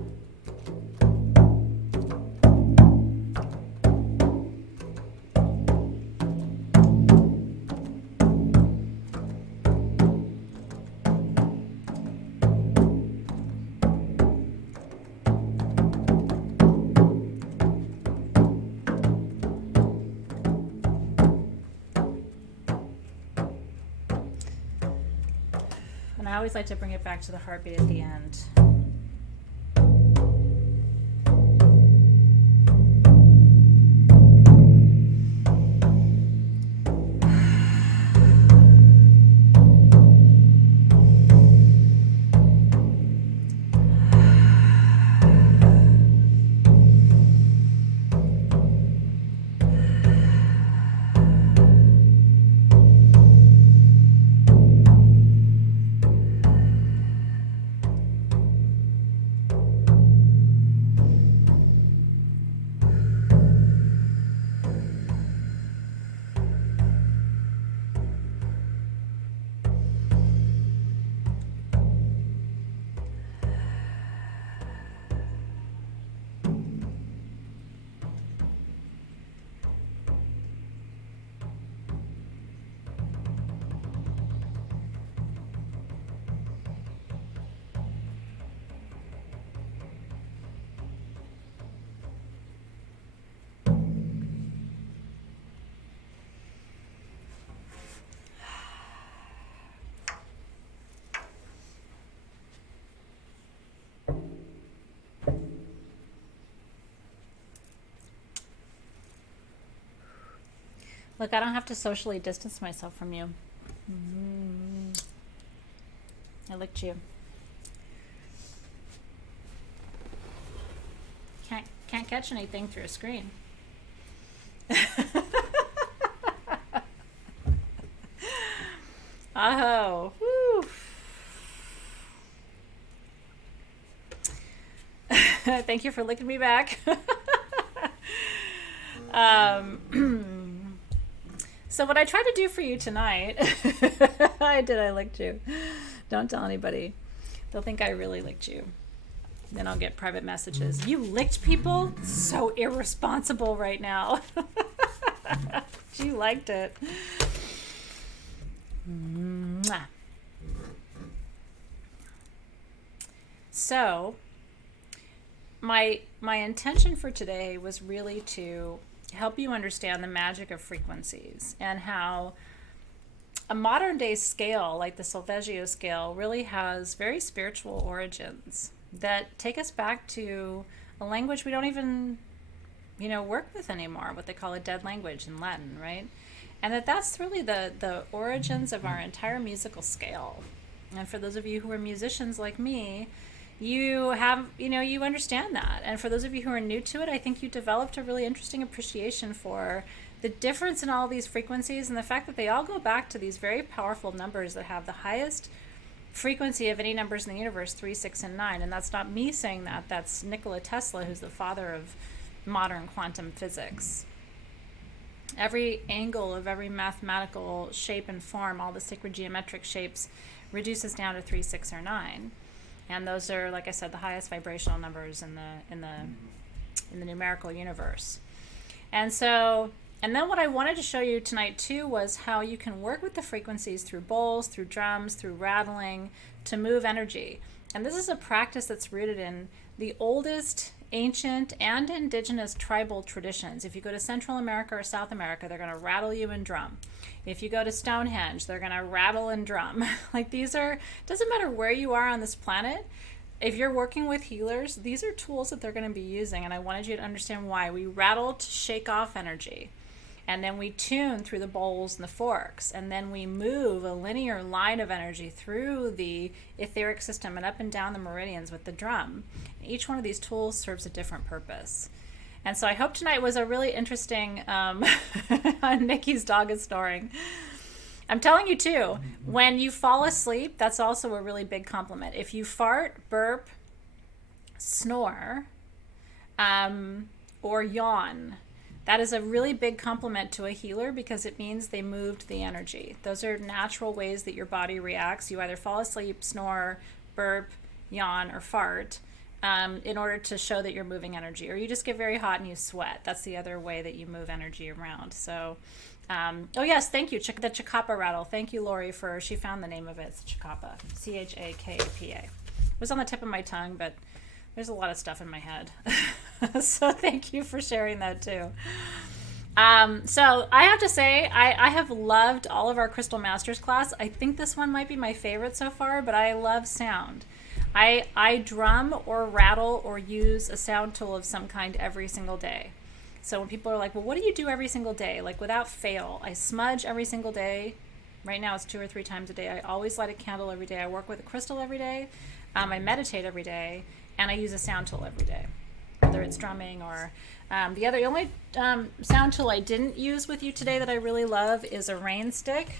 I always like to bring it back to the heartbeat at the end. Look, I don't have to socially distance myself from you. I licked you. Can't catch anything through a screen. Oh, whew. Thank you for licking me back. So what I tried to do for you tonight, I licked you. Don't tell anybody. They'll think I really licked you. Then I'll get private messages. You licked people? So irresponsible right now. You liked it. Mwah. So my intention for today was really to help you understand the magic of frequencies and how a modern day scale like the Solfeggio scale really has very spiritual origins that take us back to a language we don't even work with anymore, what they call a dead language in Latin, right? And that's really the origins of our entire musical scale. And for those of you who are musicians like me, you have, you understand that. And for those of you who are new to it, I think you developed a really interesting appreciation for the difference in all these frequencies and the fact that they all go back to these very powerful numbers that have the highest frequency of any numbers in the universe, 3, 6, and 9. And that's not me saying that. That's Nikola Tesla, who's the father of modern quantum physics. Every angle of every mathematical shape and form, all the sacred geometric shapes, reduces down to 3, 6, or 9. And those are, like I said, the highest vibrational numbers in the numerical universe. And then what I wanted to show you tonight too was how you can work with the frequencies through bowls, through drums, through rattling to move energy. And this is a practice that's rooted in the oldest ancient and indigenous tribal traditions. If you go to Central America or South America, they're going to rattle you and drum. If you go to Stonehenge, they're going to rattle and drum. Like doesn't matter where you are on this planet, if you're working with healers, these are tools that they're going to be using. And I wanted you to understand why. We rattle to shake off energy. And then we tune through the bowls and the forks. And then we move a linear line of energy through the etheric system and up and down the meridians with the drum. And each one of these tools serves a different purpose. And so I hope tonight was a really interesting, Nikki's dog is snoring. I'm telling you too, when you fall asleep, that's also a really big compliment. If you fart, burp, snore, or yawn, that is a really big compliment to a healer because it means they moved the energy. Those are natural ways that your body reacts. You either fall asleep, snore, burp, yawn, or fart in order to show that you're moving energy. Or you just get very hot and you sweat. That's the other way that you move energy around. So, oh yes, thank you. The Chakapa rattle. Thank you, Lori, she found the name of it. It's Chakapa. Chakapa. It was on the tip of my tongue, but there's a lot of stuff in my head. So thank you for sharing that too. So I have to say, I have loved all of our Crystal Masters class. I think this one might be my favorite so far, but I love sound. I drum or rattle or use a sound tool of some kind every single day. So when people are like, well, what do you do every single day? Like without fail, I smudge every single day. Right now it's 2 or 3 times a day. I always light a candle every day. I work with a crystal every day. I meditate every day, and I use a sound tool every day, whether it's drumming or the only sound tool I didn't use with you today that I really love is a rain stick.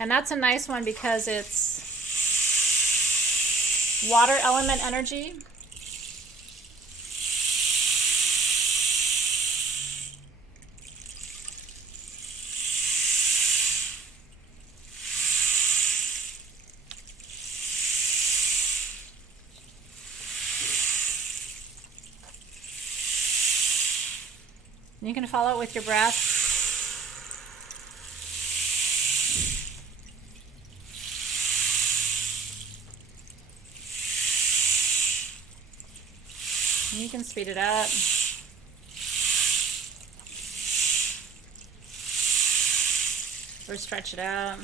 And that's a nice one because it's water element energy. You can follow it with your breath. And you can speed it up. Or stretch it out.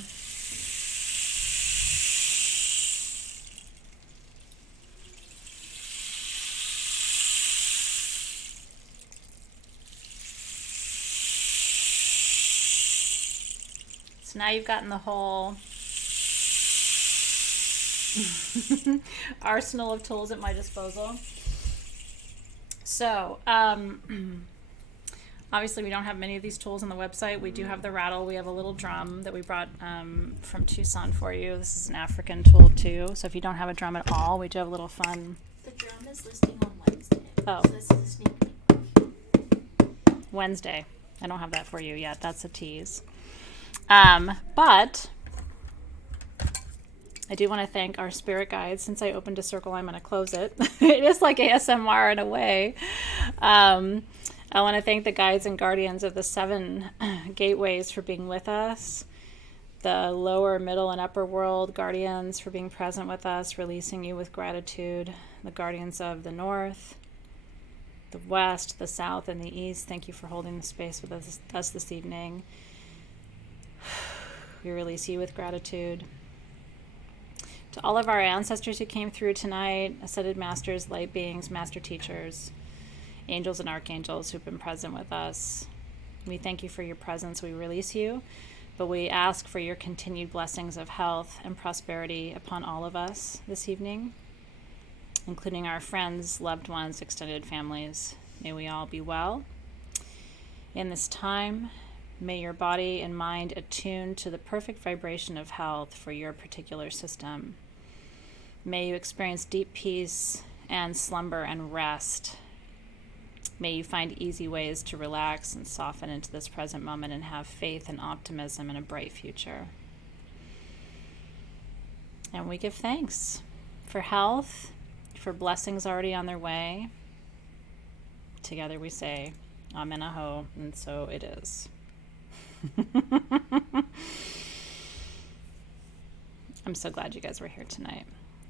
So now you've gotten the whole arsenal of tools at my disposal. So, obviously we don't have many of these tools on the website. We do have the rattle. We have a little drum that we brought from Tucson for you. This is an African tool too. So if you don't have a drum at all, we do have a little fun. The drum is listing on Wednesday. Oh. So this is a sneak peek. Wednesday. I don't have that for you yet. That's a tease. But I do want to thank our spirit guides. Since I opened a circle, I'm going to close it. It is like ASMR in a way. I want to thank the guides and guardians of the 7 gateways for being with us. The lower, middle, and upper world guardians for being present with us, releasing you with gratitude. The guardians of the north, the west, the south, and the east, thank you for holding the space with us this evening. We release you with gratitude. To all of our ancestors who came through tonight, ascended masters, light beings, master teachers, angels and archangels who've been present with us, we thank you for your presence. We release you, but we ask for your continued blessings of health and prosperity upon all of us this evening, including our friends, loved ones, extended families. May we all be well. In this time, may your body and mind attune to the perfect vibration of health for your particular system. May you experience deep peace and slumber and rest. May you find easy ways to relax and soften into this present moment and have faith and optimism in a bright future. And we give thanks for health, for blessings already on their way. Together we say, Amen Aho, and so it is. I'm so glad you guys were here tonight.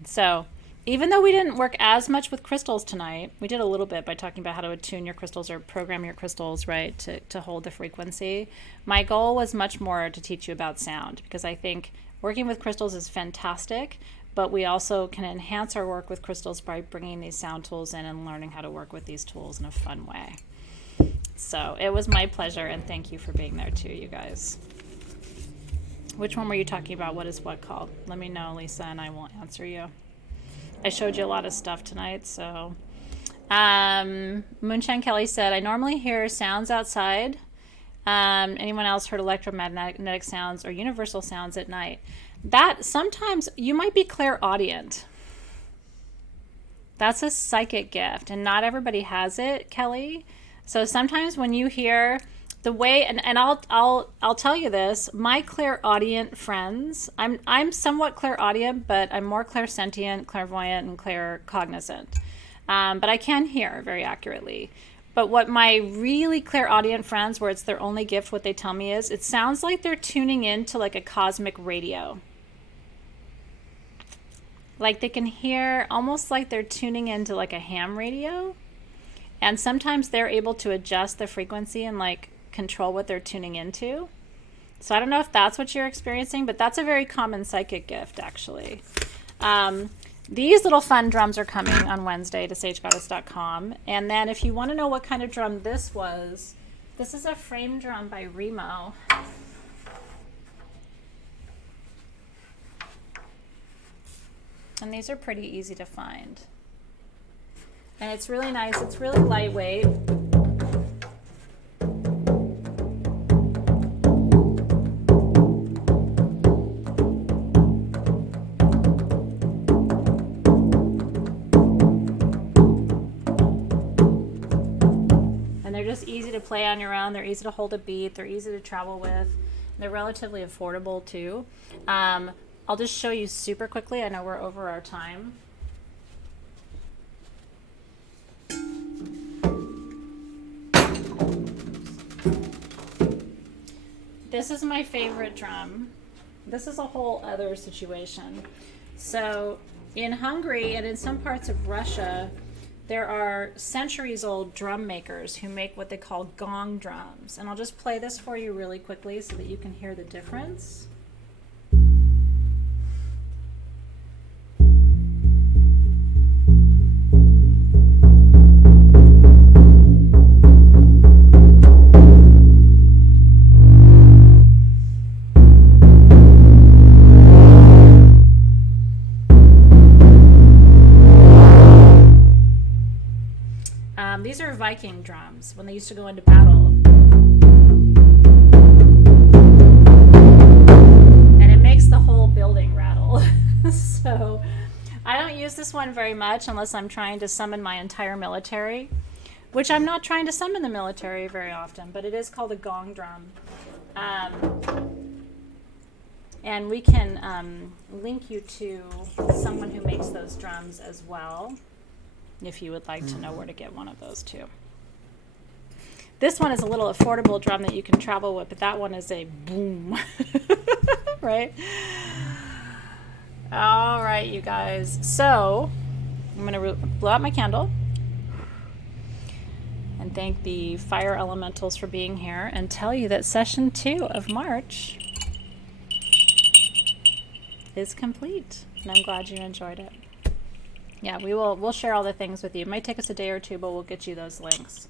So even though we didn't work as much with crystals tonight, we did a little bit by talking about how to attune your crystals or program your crystals, right, to hold the frequency. My goal was much more to teach you about sound, because I think working with crystals is fantastic, but we also can enhance our work with crystals by bringing these sound tools in and learning how to work with these tools in a fun way. So it was my pleasure, and thank you for being there too, you guys. Which one were you talking about? What is what called? Let me know, Lisa, and I will answer you. I showed you a lot of stuff tonight, so. Moonshine Kelly said, I normally hear sounds outside. Anyone else heard electromagnetic sounds or universal sounds at night? That sometimes you might be clairaudient. That's a psychic gift, and not everybody has it, Kelly. So sometimes when you hear the way, and I'll tell you this, my clairaudient friends, I'm somewhat clairaudient, but I'm more clairsentient, clairvoyant, and claircognizant. But I can hear very accurately. But what my really clairaudient friends, where it's their only gift, what they tell me is, it sounds like they're tuning into like a cosmic radio. Like they can hear almost like they're tuning into like a ham radio. And sometimes they're able to adjust the frequency and like control what they're tuning into. So I don't know if that's what you're experiencing, but that's a very common psychic gift, actually. These little fun drums are coming on Wednesday to sagegoddess.com. And then if you want to know what kind of drum this was, this is a frame drum by Remo. And these are pretty easy to find. And it's really nice. It's really lightweight. Just easy to play on your own. They're easy to hold a beat. They're easy to travel with. They're relatively affordable too. I'll just show you super quickly. I know we're over our time. This is my favorite drum. This is a whole other situation. So in Hungary and in some parts of Russia, there are centuries-old drum makers who make what they call gong drums. And I'll just play this for you really quickly so that you can hear the difference. These are Viking drums when they used to go into battle. And it makes the whole building rattle. So I don't use this one very much unless I'm trying to summon my entire military, which I'm not trying to summon the military very often, but it is called a gong drum. And we can link you to someone who makes those drums as well, if you would like to know where to get one of those too. This one is a little affordable drum that you can travel with, but that one is a boom. Right? All right, you guys. So I'm going to blow out my candle and thank the fire elementals for being here and tell you that session 2 of March is complete. And I'm glad you enjoyed it. Yeah, we'll share all the things with you. It might take us a day or two, but we'll get you those links.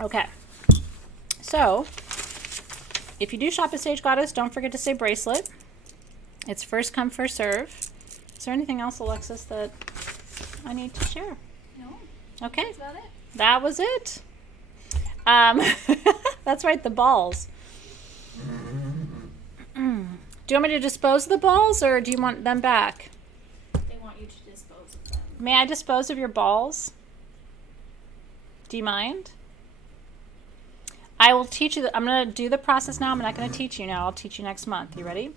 Okay. So, if you do shop at Sage Goddess, don't forget to say bracelet. It's first come, first serve. Is there anything else, Alexis, that I need to share? No. Okay. That's about it. That was it. That's right, the balls. Do you want me to dispose of the balls, or do you want them back? They want you to dispose of them. May I dispose of your balls? Do you mind? I will teach you. I'm going to do the process now. I'm not going to teach you now. I'll teach you next month. You ready?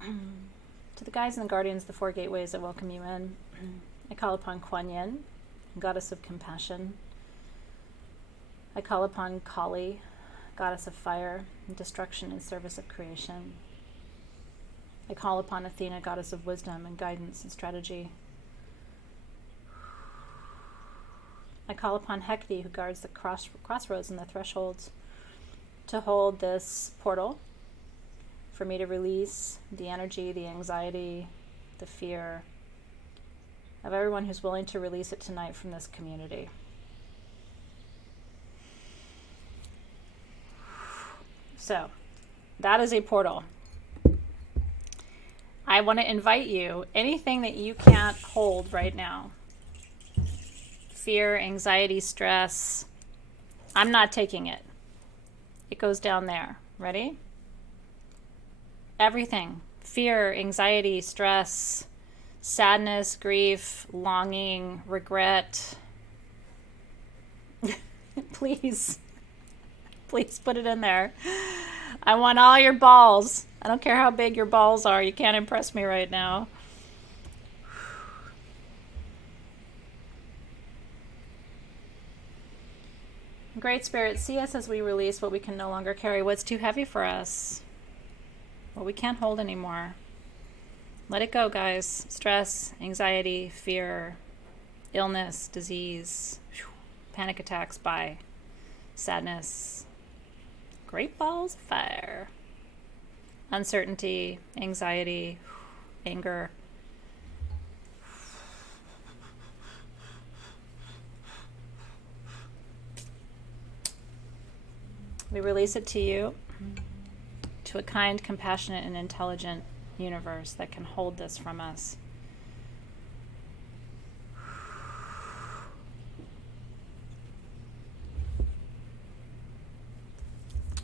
To the guides and the guardians, the 4 gateways that welcome you in, I call upon Kuan Yin, goddess of compassion. I call upon Kali, goddess of fire and destruction in service of creation. I call upon Athena, goddess of wisdom and guidance and strategy. I call upon Hecate, who guards the crossroads and the thresholds, to hold this portal for me to release the energy, the anxiety, the fear of everyone who's willing to release it tonight from this community. So, that is a portal. I want to invite you, anything that you can't hold right now, fear, anxiety, stress, I'm not taking it. It goes down there. Ready? everything. Fear, anxiety, stress, sadness, grief, longing, regret. Please put it in there. I want all your balls. I don't care how big your balls are. You can't impress me right now. Great Spirit, see us as we release what we can no longer carry, what's too heavy for us, what we can't hold anymore. Let it go, guys. Stress, anxiety, fear, illness, disease, panic attacks, bye. Sadness, great balls of fire. Uncertainty, anxiety, anger. We release it to you, to a kind, compassionate, and intelligent universe that can hold this from us.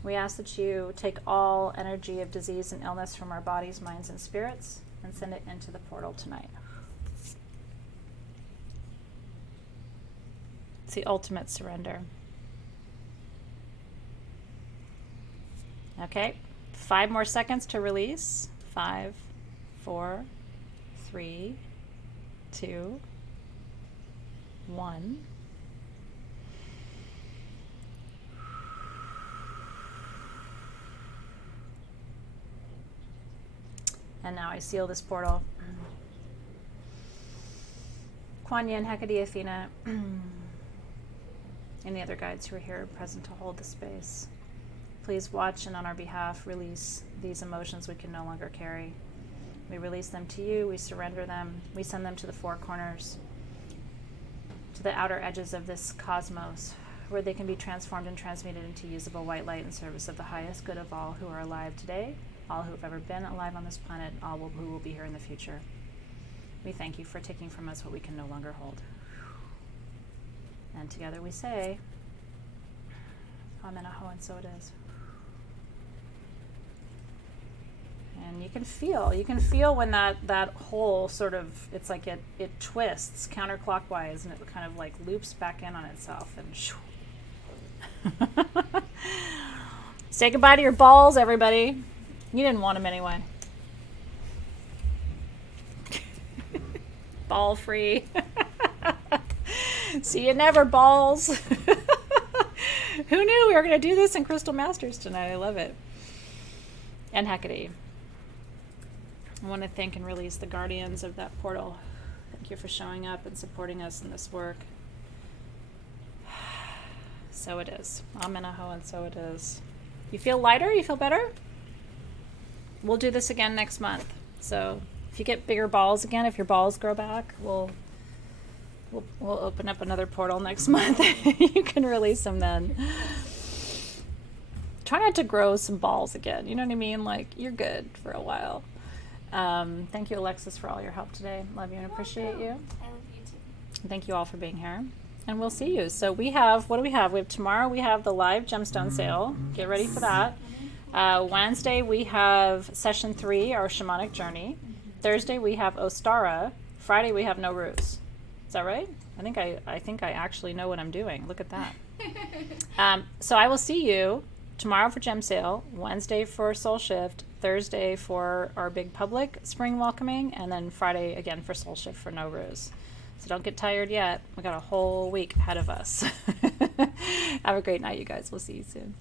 We ask that you take all energy of disease and illness from our bodies, minds, and spirits and send it into the portal tonight. It's the ultimate surrender. Okay, 5 more seconds to release. 5, 4, 3, 2, 1. And now I seal this portal. Kuan Yin, Hecate, Athena, any other guides who are here present to hold the space. Please watch and on our behalf release these emotions we can no longer carry. We release them to you, we surrender them, we send them to the 4 corners, to the outer edges of this cosmos, where they can be transformed and transmuted into usable white light in service of the highest good of all who are alive today, all who have ever been alive on this planet, all who will be here in the future. We thank you for taking from us what we can no longer hold. And together we say, Amen, Aho, and so it is. And you can feel when that hole sort of, it's like it twists counterclockwise and it kind of like loops back in on itself and shoo. Say goodbye to your balls, everybody. You didn't want them anyway. Ball free. See you never, balls. Who knew we were going to do this in Crystal Masters tonight? I love it. And Hecate. I want to thank and release the guardians of that portal. Thank you for showing up and supporting us in this work. So it is. Amen, Aho, and so it is. You feel lighter? You feel better? We'll do this again next month. So if you get bigger balls again, if your balls grow back, we'll open up another portal next month. You can release them then. Try not to grow some balls again. You know what I mean? Like, you're good for a while. Thank you, Alexis, for all your help today. Love you and appreciate you. I love you too. Thank you all for being here. And we'll see you. So we have, what do we have? We have tomorrow, we have the live gemstone sale. Get ready for that. Wednesday, we have session 3, our shamanic journey. Thursday, we have Ostara. Friday, we have No Ruse. Is that right? I think I actually know what I'm doing. Look at that. So I will see you tomorrow for Gem Sale, Wednesday for Soul Shift, Thursday for our big public spring welcoming, and then Friday again for Soul Shift for No Ruse. So don't get tired yet. We got a whole week ahead of us. Have a great night, you guys. We'll see you soon.